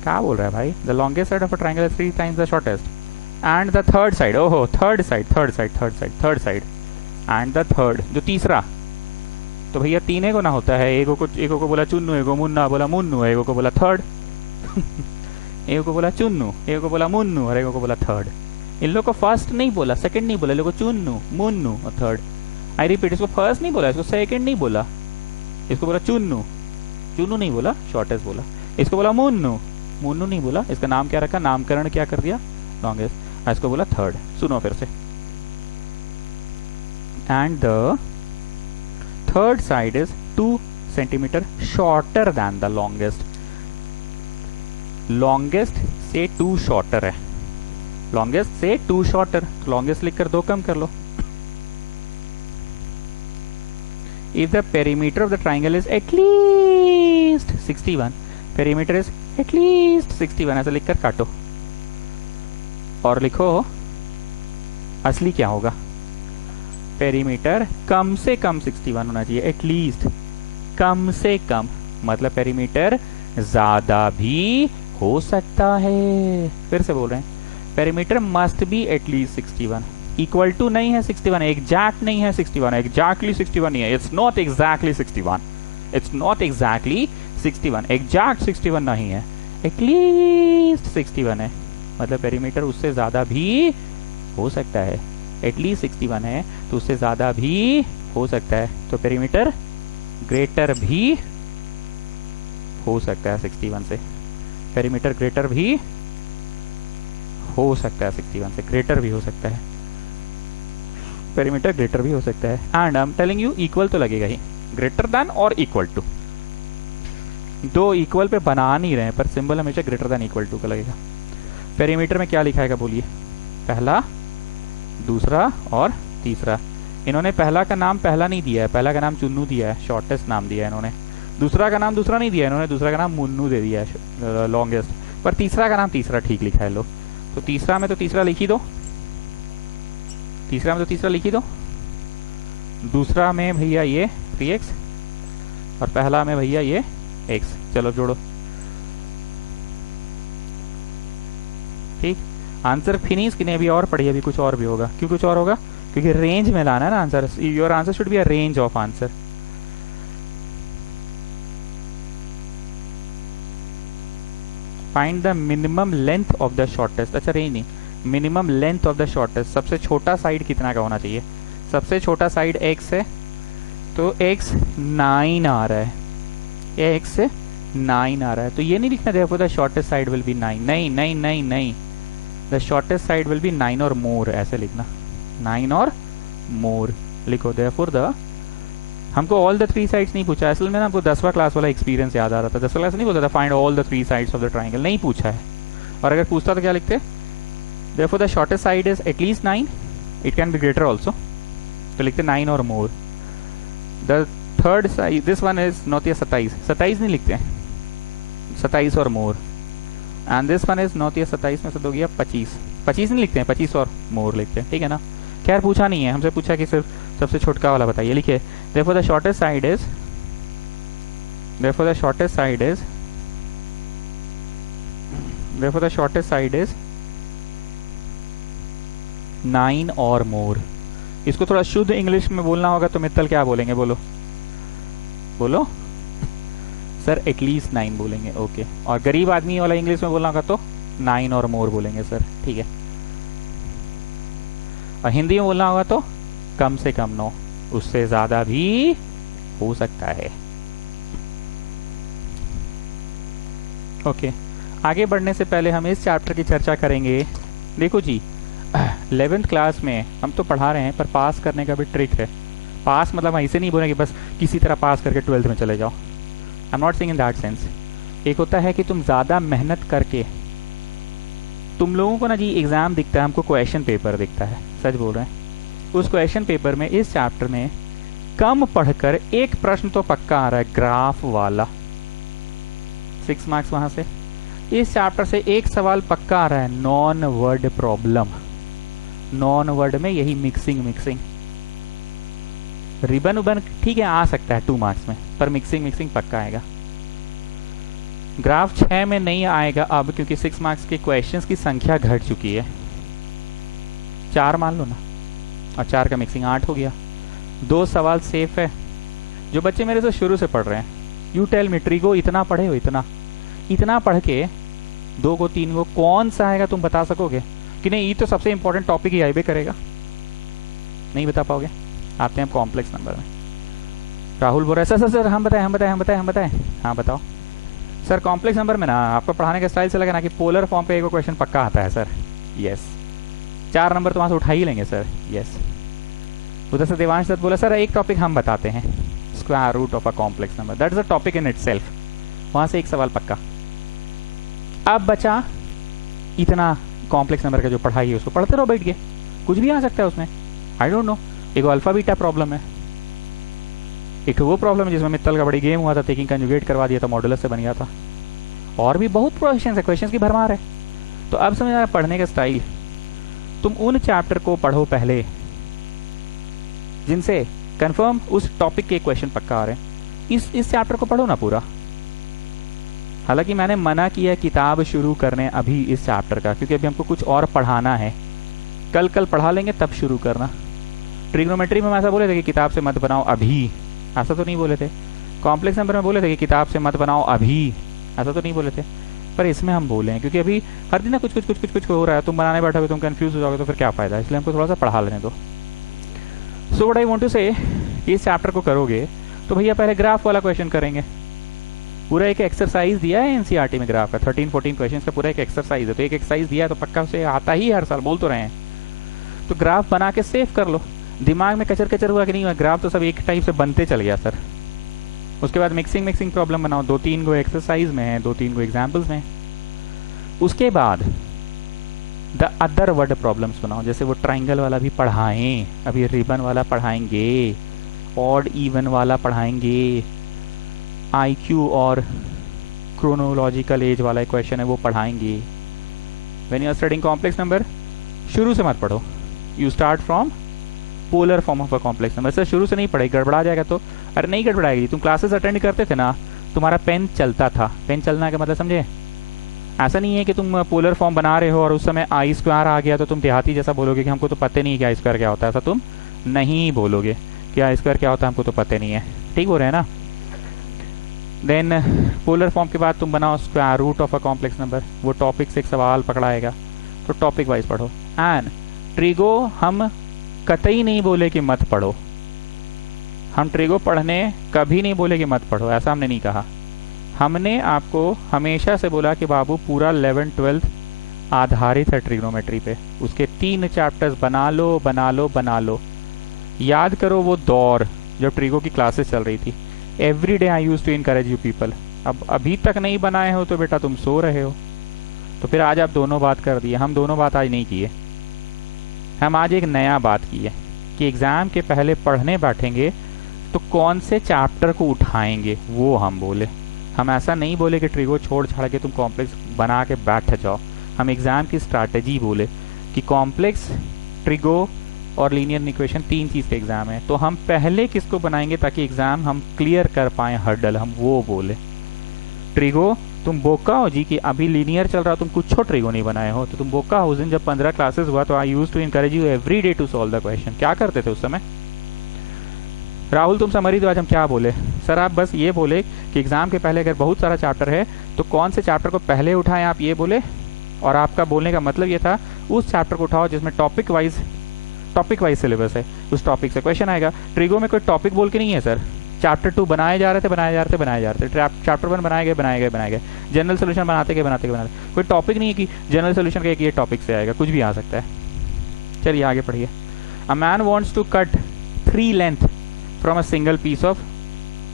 क्या बोल रहा है भाई? The longest side of a triangle is 3 times the shortest and the third side, ओहो third side and the third, जो तीसरा। तो भैया 3 को ना होता है, एगो को बोला चुन्नू, एगो मुन्ना बोला मुन्नू, एगो को बोला थर्ड एगो को बोला चुन्नू, एगो को बोला मुन्नू और एगो को बोला थर्ड। इन लोग को फर्स्ट नहीं बोला, सेकंड नहीं बोला, इन लोग को चुन्नू मुन्नू और थर्ड। आई रिपीट, इसको फर्स्ट नहीं बोला, इसको सेकंड नहीं बोला, इसको बोला चुन्नू, चुन्नू नहीं बोला, शॉर्टेस्ट बोला। इसको बोला मुन्नू, मुन्नू नहीं बोला, इसका नाम क्या रखा, नामकरण क्या कर दिया, लॉन्गेस्ट। इसको बोला थर्ड। सुनो फिर से, and the third side is 2 cm shorter than the longest. Longest से 2 शॉर्टर है, लॉन्गेस्ट से 2 शॉर्टर, लॉन्गेस्ट लिखकर 2 कम कर लो। If the perimeter of the triangle is at least 61, perimeter is at least 61, ऐसा लिखकर काटो और लिखो असली क्या होगा, पेरीमीटर कम से कम 61 होना चाहिए, एटलीस्ट कम से कम। मतलब पेरीमीटर ज्यादा भी हो सकता है। फिर से बोल रहे हैं, perimeter must be at least 61। Equal to नहीं है 61, एग्जैक्ट नहीं है 61, एग्जैक्टली 61 नहीं है, it's not exactly 61, it's not exactly 61, exact 61 नहीं है, एटलीस्ट 61 है। मतलब पेरीमीटर उससे ज्यादा भी हो सकता है। एटलीस्ट 61 है तो उससे ज्यादा भी हो सकता है, तो पेरीमीटर ग्रेटर भी हो सकता है 61 से। पेरीमीटर ग्रेटर भी हो सकता है 61 से, ग्रेटर भी हो सकता है, पेरीमीटर ग्रेटर भी हो सकता है। And I am telling you equal तो लगेगा ही, ग्रेटर देन और इक्वल टू, दो इक्वल पे बना नहीं रहे हैं पर सिंबल हमेशा ग्रेटर देन इक्वल टू का लगेगा। पेरीमीटर में क्या लिखा है बोलिए, पहला, दूसरा और तीसरा। इन्होंने पहला का नाम पहला नहीं दिया है, पहला का नाम चुन्नू दिया है, शॉर्टेस्ट नाम दिया है इन्होंने। दूसरा का नाम दूसरा नहीं दिया है इन्होंने, दूसरा का नाम मुन्नू दे दिया है लॉन्गेस्ट, पर तीसरा का नाम तीसरा ठीक लिखा है लो। तो तीसरा में तो तीसरा लिख ही दो, तीसरा में तो तीसरा लिख ही दो, दूसरा में भैया ये 3x और पहला में भैया ये x। चलो जोड़ो, ठीक। आंसर फिनिश कि नहीं, अभी और पढ़िए, अभी कुछ और भी होगा। क्यों कुछ और होगा? क्योंकि रेंज में लाना है ना answer, your answer should be a range of answer. Find the minimum length of the shortest, अच्छा रेंज नहीं, minimum length of the shortest. सबसे छोटा साइड कितना का होना चाहिए? सबसे छोटा साइड x है तो x 9 आ रहा है, x 9 आ रहा है, तो ये नहीं लिखना देखो the shortest side will be 9, नहीं नहीं नहीं नहीं, the shortest side will be 9 और मोर, ऐसे लिखना 9 और मोर लिखो। देयरफॉर द, हमको ऑल द 3 साइड्स नहीं पूछा, असल में ना हमको 10वां क्लास वाला एक्सपीरियंस याद आ रहा था। 10वां क्लास नहीं बोलता था find all the 3 sides of the triangle, नहीं पूछा है। और अगर पूछता तो क्या लिखते? Therefore the shortest side is at least 9, it can be greater also, तो लिखते 9 और more. The third side, this one is not ये 27, 27 नहीं लिखते हैं, 27 और more. And this one is not ये 27 में से दो गया 25, 25 नहीं लिखते हैं, 25 और मोर लिखते हैं, ठीक है ना। खैर पूछा नहीं है, हमसे पूछा कि सिर्फ सबसे छोटका वाला बताइए, लिखिए therefore the shortest side is, therefore the shortest side is, therefore the shortest side is 9 और मोर। इसको थोड़ा शुद्ध इंग्लिश में बोलना होगा तो मित्तल क्या बोलेंगे, बोलो बोलो सर, एटलीस्ट 9 बोलेंगे, ओके। और गरीब आदमी वाला इंग्लिश में बोलना होगा तो 9 और मोर बोलेंगे सर, ठीक है। और हिंदी में बोलना होगा तो कम से कम 9, उससे ज्यादा भी हो सकता है, ओके। आगे बढ़ने से पहले हम इस चैप्टर की चर्चा करेंगे। देखो जी 11th क्लास में हम तो पढ़ा रहे हैं, पर पास करने का भी ट्रिक है। पास मतलब ऐसे नहीं बोले कि बस किसी तरह पास करके 12th में चले जाओ, I am not saying in that sense. एक होता है कि तुम ज़्यादा मेहनत करके, तुम लोगों को ना जी एग्ज़ाम दिखता है, हमको क्वेश्चन पेपर दिखता है, सच बोल रहे हैं। उस क्वेश्चन पेपर में इस चैप्टर में कम पढ़कर एक प्रश्न तो पक्का आ रहा है, ग्राफ वाला, 6 मार्क्स वहाँ से। इस चैप्टर से एक सवाल पक्का आ रहा है, non word problem. Non word में यही मिक्सिंग, रिबन उबन ठीक है आ सकता है 2 मार्क्स में, पर मिक्सिंग पक्का आएगा। ग्राफ 6 में नहीं आएगा अब, क्योंकि 6 मार्क्स के क्वेश्चंस की संख्या घट चुकी है, 4 मान लो ना, और 4 का मिक्सिंग 8 हो गया। 2 सवाल सेफ है। जो बच्चे मेरे से शुरू से पढ़ रहे हैं, यू टेल मी, ट्रिगो इतना पढ़े हो, इतना पढ़ के 2 को 3 को कौन सा आएगा तुम बता सकोगे कि नहीं ये तो सबसे इंपॉर्टेंट टॉपिक ही आईबे करेगा? नहीं बता पाओगे। आते हैं कॉम्प्लेक्स नंबर में। राहुल बोल रहा है सर हम बताएं। हाँ बताओ सर। कॉम्प्लेक्स नंबर में ना आपका पढ़ाने के स्टाइल से लगा ना कि पोलर फॉर्म पे एक क्वेश्चन पक्का आता है सर, यस। 4 नंबर तो वहाँ से उठा ही लेंगे सर, यस। उधर से देवांश दत्त बोला सर एक टॉपिक हम बताते हैं, square root of a complex number, that is a topic in itself. वहाँ से एक सवाल पक्का। अब बचा इतना कॉम्प्लेक्स नंबर का जो पढ़ाई है उसको पढ़ते रहो बैठ के, कुछ भी आ सकता है उसमें, आई डोंट नो। एक अल्फा बीटा प्रॉब्लम है, एक वो प्रॉब्लम है जिसमें मित्तल का बड़ी गेम हुआ था, टेकिंग कंजुगेट करवा दिया था, मॉडुलस से बन गया था, और भी बहुत क्वेश्चन है, क्वेश्चन की भरमार है। तो अब समझ आ पढ़ने का स्टाइल, तुम उन चैप्टर को पढ़ो पहले जिनसे कंफर्म उस टॉपिक के क्वेश्चन पक्का आ रहे हैं। इस चैप्टर को पढ़ो ना पूरा, हालांकि मैंने मना किया किताब शुरू करने अभी इस चैप्टर का, क्योंकि अभी हमको कुछ और पढ़ाना है। कल पढ़ा लेंगे तब शुरू करना। ट्रिग्नोमेट्री में हम ऐसा बोले थे कि किताब से मत बनाओ अभी, ऐसा तो नहीं बोले थे। कॉम्प्लेक्स नंबर में बोले थे कि किताब से मत बनाओ अभी, ऐसा तो नहीं बोले थे। पर इसमें हम बोले हैं, क्योंकि अभी हर दिन ना कुछ हो रहा है, तुम बनाने बैठोगे तुम कंफ्यूज हो जाओगे, तो फिर क्या फायदा है, इसलिए हमको थोड़ा सा पढ़ा लेने दो। So what I want to say, इस चैप्टर को करोगे तो भैया पहले ग्राफ वाला क्वेश्चन करेंगे। पूरा एक एक्सरसाइज दिया है एनसीईआरटी में ग्राफ का, 13-14 क्वेश्चन का पूरा एक एक्सरसाइज है। तो एक एक्सरसाइज दिया है तो पक्का उसे आता ही हर साल, बोल तो रहे हैं। तो ग्राफ बना के सेव कर लो। दिमाग में कचर कचर हुआ कि नहीं हुआ, ग्राफ तो सब एक टाइप से बनते चल गया सर। उसके बाद मिक्सिंग प्रॉब्लम बनाओ, 2-3 गो एक्सरसाइज में है, 2-3 गो एग्जाम्पल्स में। उसके बाद द अदर वर्ड प्रॉब्लम्स बनाओ, जैसे वो ट्राइंगल वाला भी पढ़ाएं, अभी रिबन वाला पढ़ाएंगे, ऑड इवन वाला पढ़ाएंगे, आईक्यू और क्रोनोलॉजिकल एज वाला क्वेश्चन है वो पढ़ाएंगे। When you are studying complex number, शुरू से मत पढ़ो, you start from polar form of a complex number. Sir शुरू से नहीं पढ़े, गड़बड़ा जाएगा तो। अरे नहीं गड़बड़ाएगी, तुम क्लासेस अटेंड करते थे ना, तुम्हारा पेन चलता था। पेन चलना का मतलब समझे, ऐसा नहीं है कि तुम पोलर फॉर्म बना रहे हो और उस समय आई स्क्वायर आ गया तो तुम देहाती जैसा बोलोगे कि हमको तो पता नहीं है कि आई स्क्वायर क्या होता है। ऐसा तुम नहीं बोलोगे कि आई स्क्वायर क्या होता है, हमको तो पता नहीं है। ठीक हो रहे हैं ना। देन पोलर फॉर्म के बाद तुम बनाओ square root of a complex number, वो टॉपिक से एक सवाल पकड़ाएगा, तो टॉपिक वाइज पढ़ो। एंड ट्रिगो हम कतई नहीं बोले कि मत पढ़ो, हम ट्रिगो पढ़ने कभी नहीं बोले कि मत पढ़ो, ऐसा हमने नहीं कहा। हमने आपको हमेशा से बोला कि बाबू पूरा 11th-12th आधारित है ट्रिग्नोमेट्री पे, उसके 3 चैप्टर्स बना लो। याद करो वो दौर जब ट्रिगो की क्लासेस चल रही थी। Every day I use to encourage you people. अब अभी तक नहीं बनाए हो तो बेटा तुम सो रहे हो। तो फिर आज आप दोनों बात कर दिए, हम दोनों बात आज नहीं किए। हम आज एक नया बात किए कि एग्जाम के पहले पढ़ने बैठेंगे तो कौन से चैप्टर को उठाएंगे, वो हम बोले। हम ऐसा नहीं बोले कि ट्रिगो छोड़ छाड़ के तुम कॉम्प्लेक्स बना के बैठ जाओ। हम एग्जाम की स्ट्रैटेजी बोले कि कॉम्प्लेक्स, ट्रिगो और लीनियर इक्वेशन 3 चीज़ का एग्जाम है, तो हम पहले किसको बनाएंगे ताकि एग्जाम हम क्लियर कर पाए हर्डल, हम वो बोले। ट्रिगो तुम बोका हो जी कि अभी लीनियर चल रहा, तुम कुछ ट्रिगो नहीं बनाए हो, तो तुम बोका हो। उस दिन जब 15 क्लासेस हुआ तो I use to encourage you every day to solve the question. क्या करते थे उस समय? राहुल तुम समरी दो, आज हम क्या बोले? सर आप बस ये बोले कि एग्जाम के पहले अगर बहुत सारा चैप्टर है तो कौन से चैप्टर को पहले उठाएं, आप ये बोले। और आपका बोलने का मतलब ये था उस चैप्टर को उठाओ जिसमें टॉपिक वाइज सिलेबस है, उस टॉपिक से क्वेश्चन आएगा। ट्रिगो में कोई टॉपिक बोल के नहीं है सर, चैप्टर 2 बनाए जा रहे थे, चैप्टर 1 बनाए गए, जनरल सोल्यूशन बनाते गए। कोई टॉपिक नहीं है कि जनरल सोल्यूशन का एक ये टॉपिक से आएगा, कुछ भी आ सकता है। चलिए आगे पढ़िए। A man wants to cut 3 length from a single piece of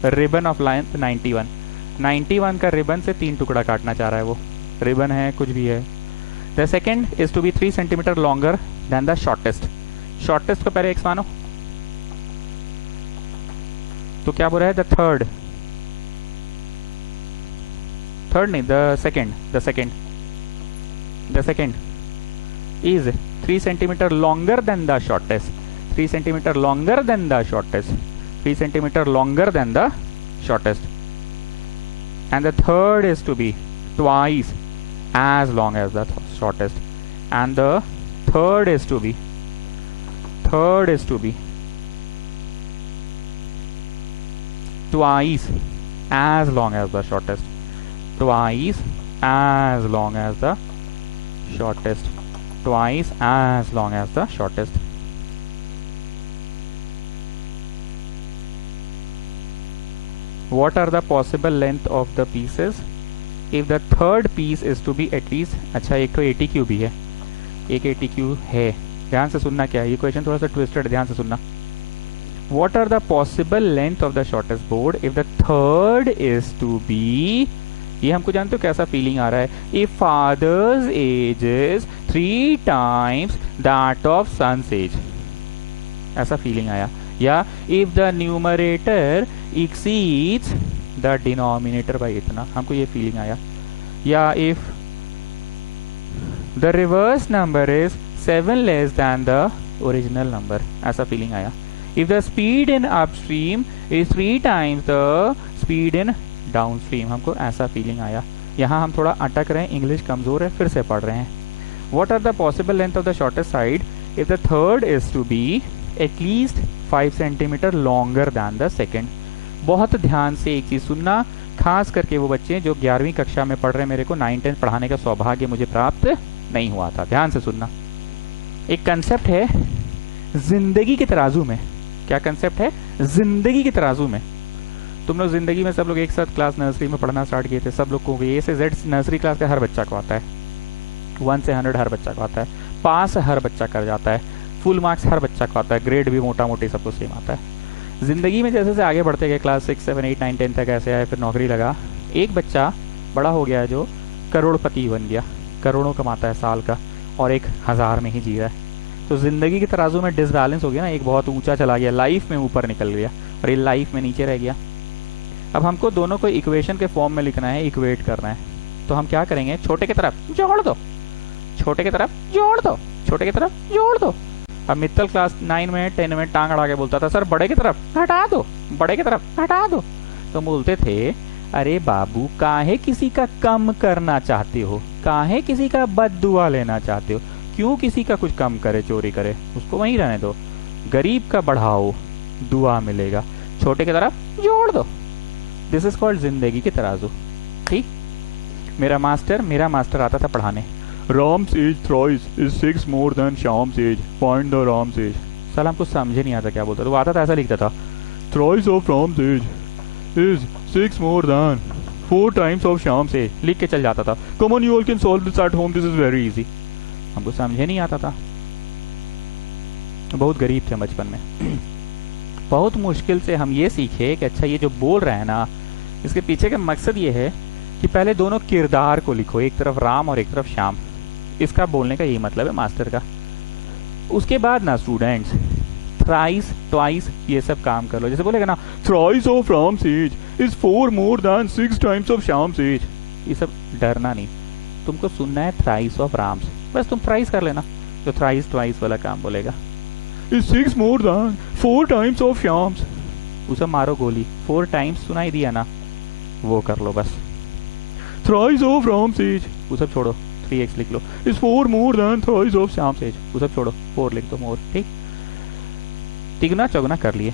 ribbon of length 91 का रिबन से 3 टुकड़ा काटना चाह रहा है। वो रिबन है, कुछ भी है। The second is to be 3 centimetre longer than the shortest को पहले x मानो, तो क्या बोल रहा है? द थर्ड नहीं, the second is 3 centimetre longer than the shortest, 3 centimetre longer than the shortest, and the third is to be twice as long as the shortest, and the third is to be twice as long as the shortest, twice as long as the shortest. What are the possible length of the pieces if the third piece is to be at least, अच्छा एक तो ATQ भी है, एक ATQ है, ध्यान से सुनना क्या है ये क्वेश्चन, थोड़ा सा ट्विस्टेड, ध्यान से सुनना। What are the possible length of the shortest board if the third is to be, ये हमको जानते हो कैसा फीलिंग आ रहा है? If father's age is 3 times that of son's age, ऐसा फीलिंग आया। या if the numerator exceeds the denominator by इतना, हमको ये फीलिंग आया। या if the reverse number is 7 less than the original number, ऐसा फीलिंग आया। if the speed in upstream is 3 times the speed in downstream, हमको ऐसा फीलिंग आया। यहाँ हम थोड़ा अटक रहे हैं, इंग्लिश कमज़ोर है, फिर से पढ़ रहे हैं। What are the possible length of the shortest side if the third is to be at least 5 centimetre longer than the second. बहुत ध्यान से एक चीज़ सुनना, खास करके वो बच्चे जो 11वीं कक्षा में पढ़ रहे हैं, मेरे को 9-10 पढ़ाने का सौभाग्य मुझे प्राप्त नहीं हुआ था। ध्यान से सुनना, एक कंसेप्ट है जिंदगी के तराजू में। क्या कंसेप्ट है? जिंदगी के तराजू में। तुम लोग जिंदगी में सब लोग एक साथ क्लास नर्सरी में पढ़ना स्टार्ट किए थे, सब लोग को ए से जेड नर्सरी क्लास का हर बच्चा को आता है, 1 से 100 हर बच्चा को आता है, पास हर बच्चा कर जाता है, फुल मार्क्स हर बच्चा को आता है, ग्रेड भी मोटा मोटी सबको सेम आता है। जिंदगी में जैसे जैसे आगे बढ़ते गए, क्लास 6, 7, 8, 9, 10 तक ऐसे आए, फिर नौकरी लगा, एक बच्चा बड़ा हो गया है जो करोड़पति बन गया, करोड़ों कमाता है साल का, और एक 1000 में ही जी रहा है। तो जिंदगी के तराजू में डिसबैलेंस हो गया ना, एक बहुत ऊंचा चला गया, लाइफ में ऊपर निकल गया और ये लाइफ में नीचे रह गया। अब हमको दोनों को इक्वेशन के फॉर्म में लिखना है, इक्वेट करना है। तो हम क्या करेंगे? छोटे की तरफ जोड़ दो, छोटे की तरफ जोड़ दो, छोटे की तरफ जोड़ दो। अब मित्तल क्लास 9 में 10 में टांग अड़ा के बोलता था, सर बड़े की तरफ हटा दो, बड़े की तरफ हटा दो। तो बोलते थे, अरे बाबू काहे किसी का कम करना चाहते हो, काहे किसी का बद्दुआ लेना चाहते हो, क्यों किसी का कुछ कम करे, चोरी करे, उसको वहीं रहने दो, गरीब का बढ़ाओ, दुआ मिलेगा, छोटे की तरफ जोड़ दो। दिस इज कॉल्ड जिंदगी के तराजू। ठीक, मेरा मास्टर आता था पढ़ाने, Ram's age thrice is 6 more than Shyam's age. Find the Ram's age. साला हमको समझे नहीं आता क्या बोलता था, वो आता था ऐसा लिखता था, Thrice of Ram's age is 6 more than 4 times of Shyam's age. लिख के चल जाता था। Come on, you all can solve this at home. This is very easy. हमको समझे नहीं आता था, बहुत गरीब थे बचपन में। बहुत मुश्किल से हम ये सीखे कि अच्छा ये जो बोल रहे हैं ना, इसके पीछे का मकसद ये है कि पहले दोनों किरदार को लिखो, एक तरफ राम और एक तरफ श्याम। इसका बोलने का यही मतलब है मास्टर का। उसके बाद ना स्टूडेंट्स थ्राइस ट्वाइस ये सब काम कर लो। जैसे बोलेगा ना, thrice of Ram's age is 4 more than 6 times of Shyam's age. ये सब डरना नहीं, तुमको सुनना है थ्राइस ऑफ राम्स, बस तुम थ्राइस कर लेना। जो थ्राइस ट्वाइस वाला काम बोलेगा, is 6 more than 4 times of Shyam's, उसे मारो गोली। 4 times सुनाई दिया ना, वो कर लो बस। थ्राइस ऑफ राम्स एज, वो सब छोड़ो, 3x लिख लो। Is 4 more than thrice of Shyam's age, वो सब छोड़ो, 4 लिख दो, मोर। ठीक, तिगुना चौगुना कर लिए।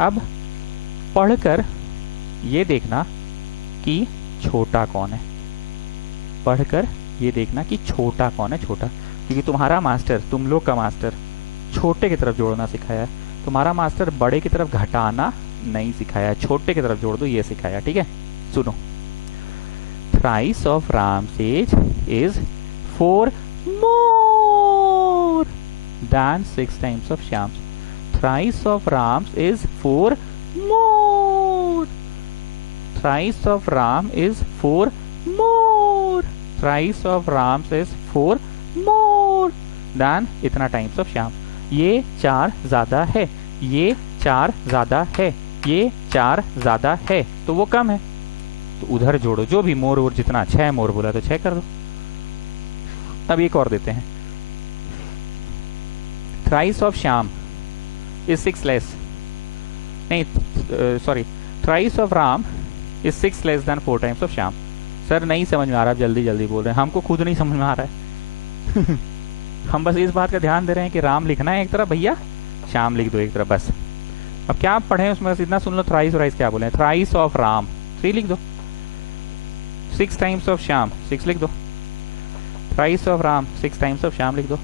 अब पढ़कर ये देखना कि छोटा कौन है, पढ़कर ये देखना कि छोटा कौन है। छोटा, क्योंकि तुम्हारा मास्टर, तुम लोग का मास्टर छोटे की तरफ जोड़ना सिखाया है, तुम्हारा मास्टर बड़े की तरफ घटाना नहीं सिखाया है, छोटे की तरफ जोड़ दो ये सिखाया। ठीक है, सुनो। Thrice of Ram's age is 4 more than 6 times of Shyam's. Thrice of Ram's is 4 more. Thrice of Ram is 4 more. Thrice of Ram's is 4 more than इतना times of Shyam. ये 4 ज्यादा है, ये 4 ज्यादा है, ये 4 ज्यादा है, तो वो कम है, तो उधर जोड़ो। जो भी मोर जितना 6 मोर बोला तो 6 कर दो। अब एक और देते हैं, thrice of Shyam is 6 less, नहीं sorry, thrice of Ram is 6 less than 4 times of Shyam. Sir नहीं समझ में आ रहा, आप जल्दी जल्दी बोल रहे हैं, हमको खुद नहीं समझ में आ रहा है। हम बस इस बात का ध्यान दे रहे हैं कि राम लिखना है एक तरफ भैया, श्याम लिख दो एक तरफ, बस। अब क्या आप पढ़े उसमें, बस इतना सुन लो, थ्राइस राइस क्या बोले, थ्राइस ऑफ राम 3 लिख दो, 6 टाइम्स ऑफ श्याम 6 लिख दो, thrice of Ram 6 times of Shyam लिख दो।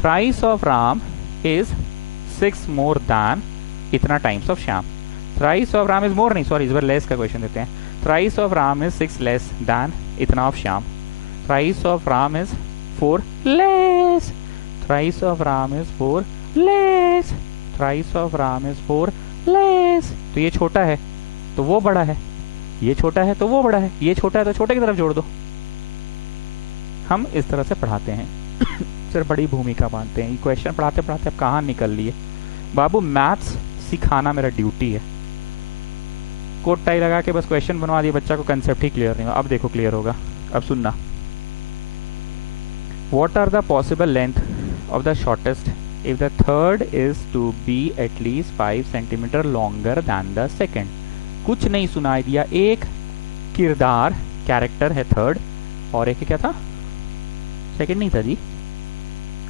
Thrice of Ram is 6 more than इतना times of Shyam. Thrice of Ram is more, नहीं सॉरी, इस बार लेस का क्वेश्चन देते हैं। Thrice of Ram is 6 less than इतना of Shyam. Thrice of Ram is 4 less, thrice of Ram is 4 less, thrice of Ram is 4 less. तो ये छोटा है तो वो बड़ा है, ये छोटा है तो वो बड़ा है, ये छोटा है तो छोटे की तरफ जोड़ दो। हम इस तरह से पढ़ाते हैं। सिर्फ बड़ी भूमिका मानते हैं। क्वेश्चन पढ़ाते पढ़ाते अब कहाँ निकल लिए बाबू, मैथ्स सिखाना मेरा ड्यूटी है। कोट टाई लगा के बस क्वेश्चन बनवा दिए, बच्चा को कंसेप्ट ही क्लियर नहीं हुआ। अब देखो क्लियर होगा। अब सुनना, what are the possible length of the shortest if the third is to be at least 5 centimetre longer than the second. कुछ नहीं सुनाई दिया, एक किरदार कैरेक्टर है थर्ड, और एक क्या था, सेकंड नहीं था जी,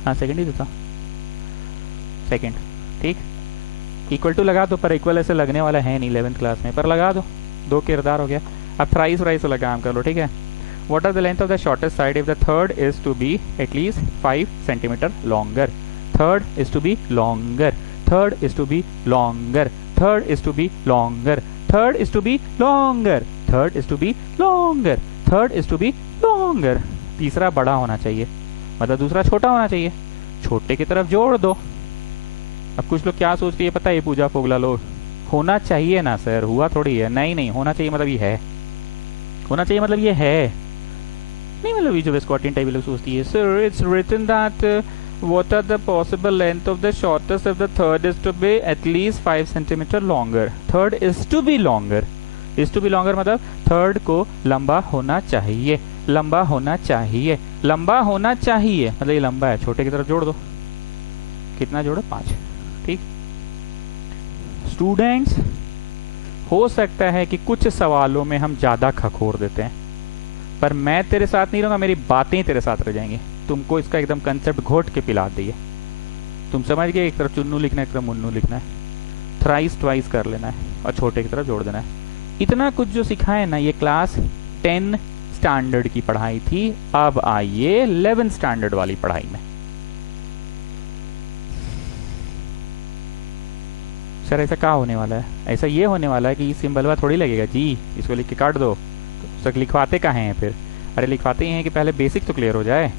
हाँ सेकंड ही तो था, सेकंड, ठीक। इक्वल टू लगा दो, पर इक्वल ऐसे लगने वाला है नहीं 11th क्लास में, पर लगा दो, दो किरदार हो गया। अब थ्राइस व्राइस वाला काम कर लो, ठीक है। What are the length of the shortest side if the third is to be at least 5 centimetre longer, third is to be longer, third is to be longer, third is to be longer, third is to be longer, third is to be longer, third is to be longer. तीसरा बड़ा होना चाहिए, मतलब दूसरा छोटा होना चाहिए, छोटे की तरफ जोड़ दो। अब कुछ लोग क्या सोचती है पता है, पूजा फोगला लोग, होना चाहिए ना सर, हुआ थोड़ी है, नहीं नहीं होना चाहिए मतलब ये है, होना चाहिए मतलब ये है, नहीं मतलब ये जो स्कॉटियन टाइप लोग सोचती है, sir it's written that what are the possible length of the shortest if the third is to be at least 5 centimeter longer, third is to be longer, is to be longer मतलब third को लंबा होना चाहिए, लंबा होना चाहिए, लंबा होना चाहिए, मतलब ये लंबा है, छोटे की तरफ जोड़ दो, कितना जोड़ो 5, ठीक। स्टूडेंट्स हो सकता है कि कुछ सवालों में हम ज्यादा खखोर देते हैं, पर मैं तेरे साथ नहीं रहूंगा, मेरी बातें तेरे साथ रह जाएंगी, तुमको इसका एकदम कंसेप्ट घोट के पिला दिए, तुम समझ गए, एक तरफ चुन्नू लिखना है, एक तरफ मुन्नू लिखना है, थ्राइस ट्वाइस कर लेना है और छोटे की तरफ जोड़ देना है। इतना कुछ जो सिखाए ना, ये क्लास 10 स्टैंडर्ड की पढ़ाई थी, अब आइए 11 स्टैंडर्ड वाली पढ़ाई में। सर ऐसा क्या होने वाला है, ऐसा ये होने वाला है कि सिंबलवा थोड़ी लगेगा जी, इसको लिख के काट दो, तो सर लिखवाते कहाँ हैं फिर, अरे लिखवाते हैं कि पहले बेसिक तो क्लियर हो जाए।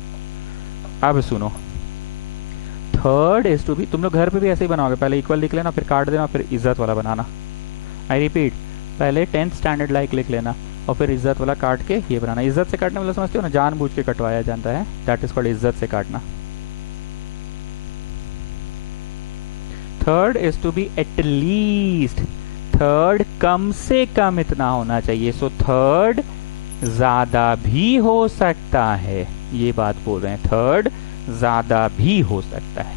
अब सुनो, थर्ड इज टू बी, तुम लोग घर पे भी ऐसे ही बनाओगे, पहले इक्वल लिख लेना, फिर काट देना, फिर इज्जत वाला बनाना। आई रिपीट, पहले 10th स्टैंडर्ड लाइक लिख लेना और फिर इज्जत वाला काट के ये बनाना। इज्जत से काटने वाला समझते हो ना, जानबूझ के कटवाया जाता है, दैट इज कॉल्ड इज्जत से काटना। Third is to be at least, third कम से कम इतना होना चाहिए, सो थर्ड ज्यादा भी हो सकता है, ये बात बोल रहे हैं, थर्ड ज्यादा भी हो सकता है।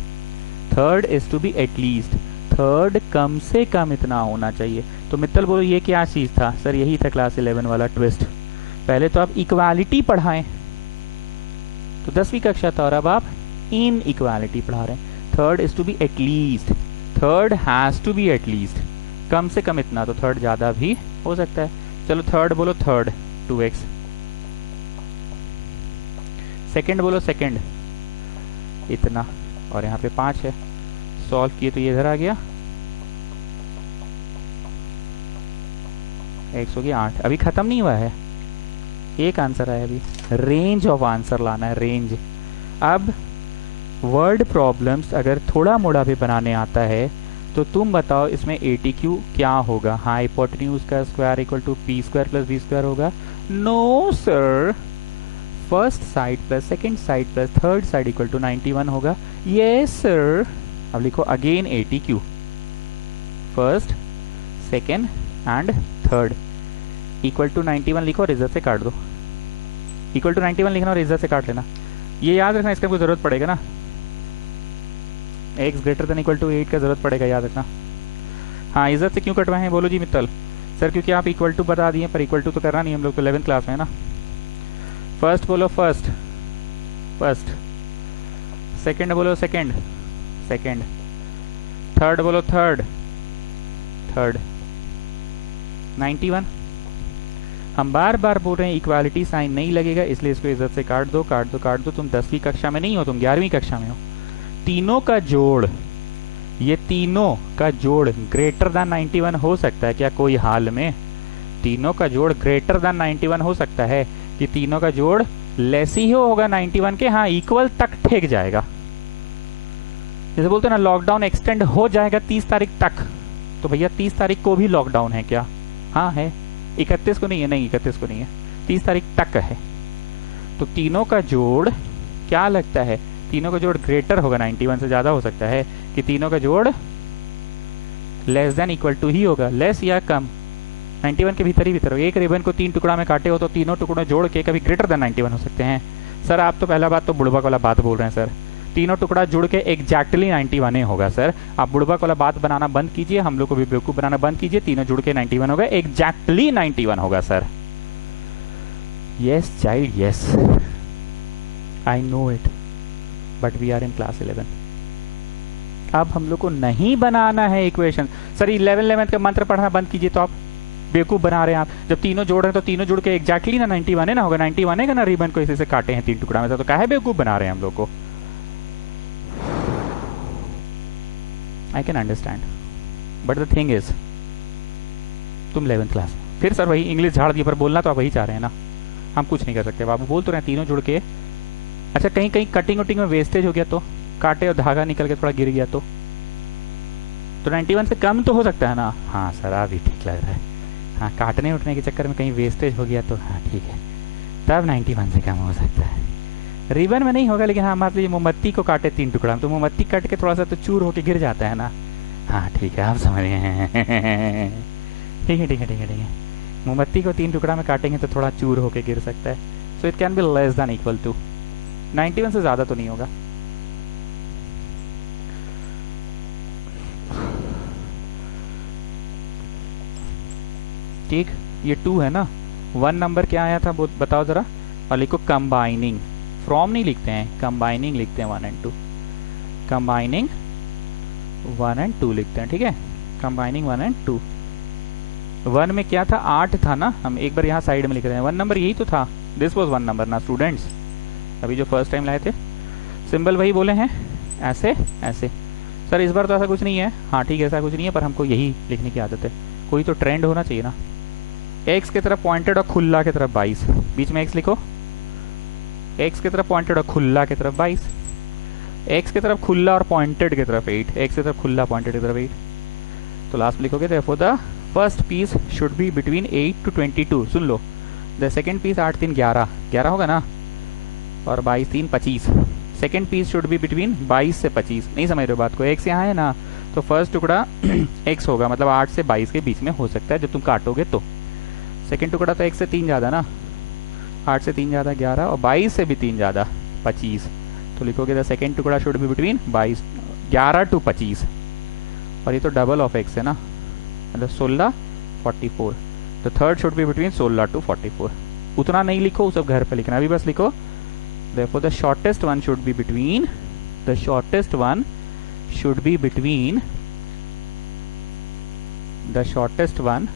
Third is to be at least, third कम से कम इतना होना चाहिए। तो मित्तल बोलो ये क्या चीज था, सर यही था क्लास 11 वाला ट्विस्ट। पहले तो आप इक्वालिटी पढ़ाएं, तो 10वीं कक्षा था, और अब आप इन इक्वालिटी पढ़ा रहे हैं। Third is to be at least, third has to be at least, कम से कम इतना, तो थर्ड ज्यादा भी हो सकता है। चलो थर्ड बोलो, थर्ड 2x, सेकंड बोलो सेकंड इतना, और यहाँ पे 5 है, सॉल्व किए तो ये इधर आ गया, x हो गया 8। अभी खत्म नहीं हुआ है, एक आंसर आया, अभी रेंज ऑफ आंसर लाना है, रेंज। अब वर्ड प्रॉब्लम्स अगर थोड़ा मोड़ा भी बनाने आता है तो तुम बताओ इसमें ATQ क्या होगा, हाइपोटेन्यूज का square equal to p square plus b square होगा? No sir, first side plus second side plus third side equal to 91 होगा। Yes sir. अब लिखो again ATQ, first second and third equal to 91 लिखो और इज्जत से काट दो, इक्वल टू 91 लिखना और इज्जत से काट लेना। ये याद रखना, इसका कोई जरूरत पड़ेगा ना, x greater than equal to 8 का जरूरत पड़ेगा, याद रखना। हाँ, इज्जत से क्यों कटवाए हैं बोलो जी मित्तल? सर क्योंकि आप इक्वल टू बता दिए, पर इक्वल टू तो करना नहीं, हम लोग तो 11th क्लास में है ना। फर्स्ट बोलो फर्स्ट, फर्स्ट, सेकंड बोलो सेकंड, सेकंड, थर्ड बोलो थर्ड, थर्ड। 91 हम बार बार बोल रहे हैं इक्वालिटी साइन नहीं लगेगा, इसलिए इसको इज्जत से काट दो, काट दो, काट दो। तुम 10वीं कक्षा में नहीं हो, तुम 11वीं कक्षा में हो। तीनों का जोड़, ये तीनों का जोड़ ग्रेटर देन 91 हो सकता है क्या कोई हाल में? तीनों का जोड़ ग्रेटर देन 91 हो सकता है कि तीनों का जोड़ लेस ही होगा 91 के? हाँ, इक्वल तक ठेक जाएगा। जैसे बोलते हैं ना, लॉकडाउन एक्सटेंड हो जाएगा 30 तारीख तक, तो भैया 30 तारीख को भी लॉकडाउन है क्या? हाँ है। 31 को नहीं है, नहीं 31 को नहीं है, 30 तारीख तक है। तो तीनों का जोड़ क्या लगता है? तीनों का जोड़ ग्रेटर होगा 91 से, ज्यादा हो सकता है कि तीनों का जोड़ लेस देन इक्वल टू ही होगा, लेस या कम 91 के भीतर ही भीतर हो। एक रिबन को 3 टुकड़ा में काटे हो तो तीनों टुकड़ों जोड़ के कभी ग्रेटर देन 91 हो सकते हैं। सर आप तो पहला बात तो बुड़बक वाला बात बोल रहे हैं सर, तीनों टुकड़ा जुड़ के एग्जैक्टली 91 ही होगा। सर आप बुड़बक वाला बात बनाना बंद कीजिए, हम लोग को भी बेवकूफ बनाना बंद कीजिए। तीनों जुड़ के 91 होगा, एग्जैक्टली 91 होगा sir. Yes child yes, I know it, but we are in class 11। अब हम लोग को नहीं बनाना है इक्वेशन। सर 11 का मंत्र पढ़ना बंद कीजिए। तो आप बेवकूफ बना रहे हैं आप। जब तीनों जोड़ रहे हैं तो तीनों जुड़ के एग्जैक्टली ना 91 है ना होगा, 91 है ना, रिबन को इसी से काटे हैं 3 टुकड़ा में से, तो काहे बेवकूफ बना रहे हैं हम लोग को। I can understand, but the thing is तुम 11th क्लास फिर सर वही इंग्लिश झाड़ दिए, पर बोलना तो आप वही चाह रहे हैं ना, हम कुछ नहीं कर सकते। बाबू बोल तो रहे हैं तीनों जुड़ के। अच्छा कहीं कहीं कटिंग वटिंग में वेस्टेज हो गया तो, काटे और धागा निकल के थोड़ा गिर गया तो 91 से कम तो हो सकता है ना। हाँ सर अभी ठीक लग रहा है। हाँ काटने उठने के चक्कर में कहीं वेस्टेज हो गया तो हाँ ठीक है, तब 91 से कम हो सकता है। रिबन में नहीं होगा, लेकिन हाँ मान लीजिए मोमबत्ती को काटे 3 टुकड़ा में, तो मोमबत्ती कट के थोड़ा सा तो चूर होके गिर जाता है ना। हाँ ठीक है आप समझ गए। ठीक है ठीक है ठीक है ठीक है, मोमबत्ती को 3 टुकड़ा में काटेंगे तो थोड़ा चूर होके गिर सकता है। So it can be less than equal to 91 से ज़्यादा तो नहीं होगा। ठीक, ये 2 है ना। 1 नंबर क्या आया था बताओ ज़रा, और लिखो कंबाइनिंग। फ्रॉम नहीं लिखते हैं, कंबाइनिंग लिखते हैं 1 और 2। कंबाइनिंग 1 और 2 लिखते हैं, ठीक है। कंबाइनिंग 1 और 2। 1 में क्या था, 8 था ना। हम एक बार यहाँ साइड में लिख रहे हैं, 1 नंबर यही तो था। दिस वॉज 1 नंबर ना स्टूडेंट्स, अभी जो फर्स्ट टाइम लाए थे। सिंबल वही बोले हैं, ऐसे ऐसे। सर इस बार तो ऐसा कुछ नहीं है। हाँ ठीक है ऐसा कुछ नहीं है, पर हमको यही लिखने की आदत है। कोई तो ट्रेंड होना चाहिए ना। एक्स की तरफ पॉइंटेड और खुला की तरफ 22, बीच में एक्स लिखो। एक्स की तरफ पॉइंटेड और खुला की तरफ 22, एक्स की तरफ खुला और पॉइंटेड की तरफ 8, एक्स की तरफ खुला पॉइंटेड की तरफ 8। तो लास्ट लिखोगे therefore the first piece should be between 8 to 22। सुन लो, द सेकेंड पीस 8 3 11, 11 होगा ना, और 22 3 25। Second piece should be between 22 से 25। नहीं समझ रहे हो बात को, एक्स यहाँ है ना, तो फर्स्ट टुकड़ा एक्स होगा, मतलब 8 से 22 के बीच में हो सकता है जब तुम काटोगे तो। सेकेंड टुकड़ा तो 1 से 3 ज़्यादा ना, 8 से 3 ज़्यादा 11, और 22 से भी 3 ज़्यादा 25। तो लिखोगे द सेकेंड टुकड़ा शुड बी बिटवीन 22 11 to 25, और ये तो डबल ऑफ एक्स है ना, मतलब 16 44। The third should be between 16 to 44। उतना नहीं लिखो, वो सब घर पे लिखना। अभी बस लिखो therefore the shortest one should be between, the shortest one should be between, the shortest one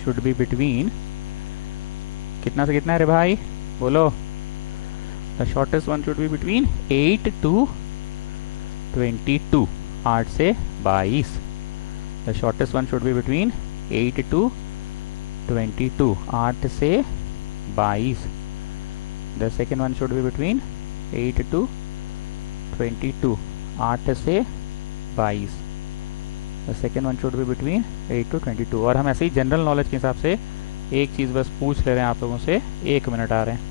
should be between, कितना से कितना है रे भाई बोलो। the shortest one should be between 8 to 22, 8 से 22। the shortest one should be between 8 to 22, 8 से 22। the second one should be between 8 to 22, 8 से 22। the second one should be between 8 to 22। और हम ऐसे ही जनरल नॉलेज के हिसाब से एक चीज़ बस पूछ ले रहे हैं आप लोगों से, 1 मिनट आ रहे हैं।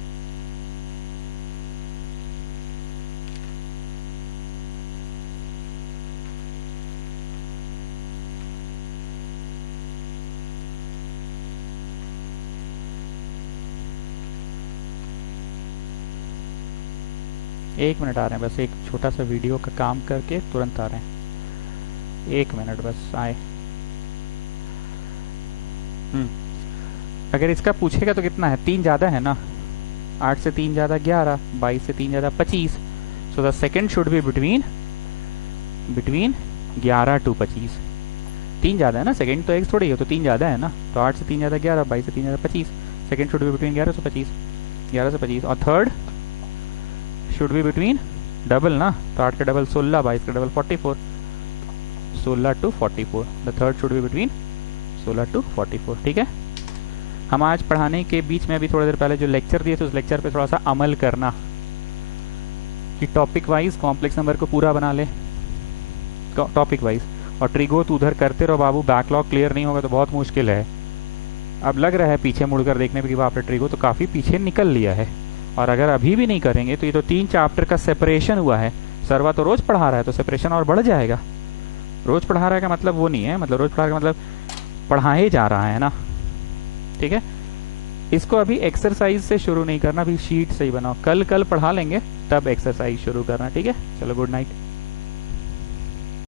एक मिनट आ रहे हैं बस, एक छोटा सा वीडियो का काम करके तुरंत आ रहे हैं। 1 मिनट बस आए। अगर इसका पूछेगा तो कितना है, 3 ज़्यादा है ना, 8 से 3 ज़्यादा 11, 22 से 3 ज़्यादा 25। So the second should be between 11 to 25। 3 ज़्यादा है ना, सेकेंड तो एक थोड़ी है, तो 3 ज़्यादा है ना, तो 8 से 3 ज़्यादा 11, 22 से 3 ज़्यादा 25। सेकेंड शुड बी बिटवीन 11 से 25, 11 से 25। और third should be between double ना, तो 8 का डबल 16, 22 का double 44, 16 to 44। The third should be between 16 to 44। ठीक है, हम आज पढ़ाने के बीच में अभी थोड़ी देर पहले जो लेक्चर दिए थे उस लेक्चर पे थोड़ा सा अमल करना कि टॉपिक वाइज कॉम्प्लेक्स नंबर को पूरा बना ले, टॉपिक वाइज। और ट्रिगो तो उधर करते रहो बाबू, बैकलॉग क्लियर नहीं होगा तो बहुत मुश्किल है। अब लग रहा है पीछे मुड़कर देखने पर कि आपने ट्रिगो तो काफ़ी पीछे निकल लिया है, और अगर अभी भी नहीं करेंगे तो ये तो 3 चैप्टर का सेपरेशन हुआ है। सरवा तो रोज़ पढ़ा रहा है तो सेपरेशन और बढ़ जाएगा। रोज़ पढ़ा रहा है का मतलब वो नहीं है, मतलब रोज़ पढ़ा रहा का मतलब पढ़ाए जा रहा है ना। ठीक है, इसको अभी एक्सरसाइज से शुरू नहीं करना, अभी शीट से ही बनाओ। कल पढ़ा लेंगे तब एक्सरसाइज शुरू करना। ठीक है, चलो गुड नाइट।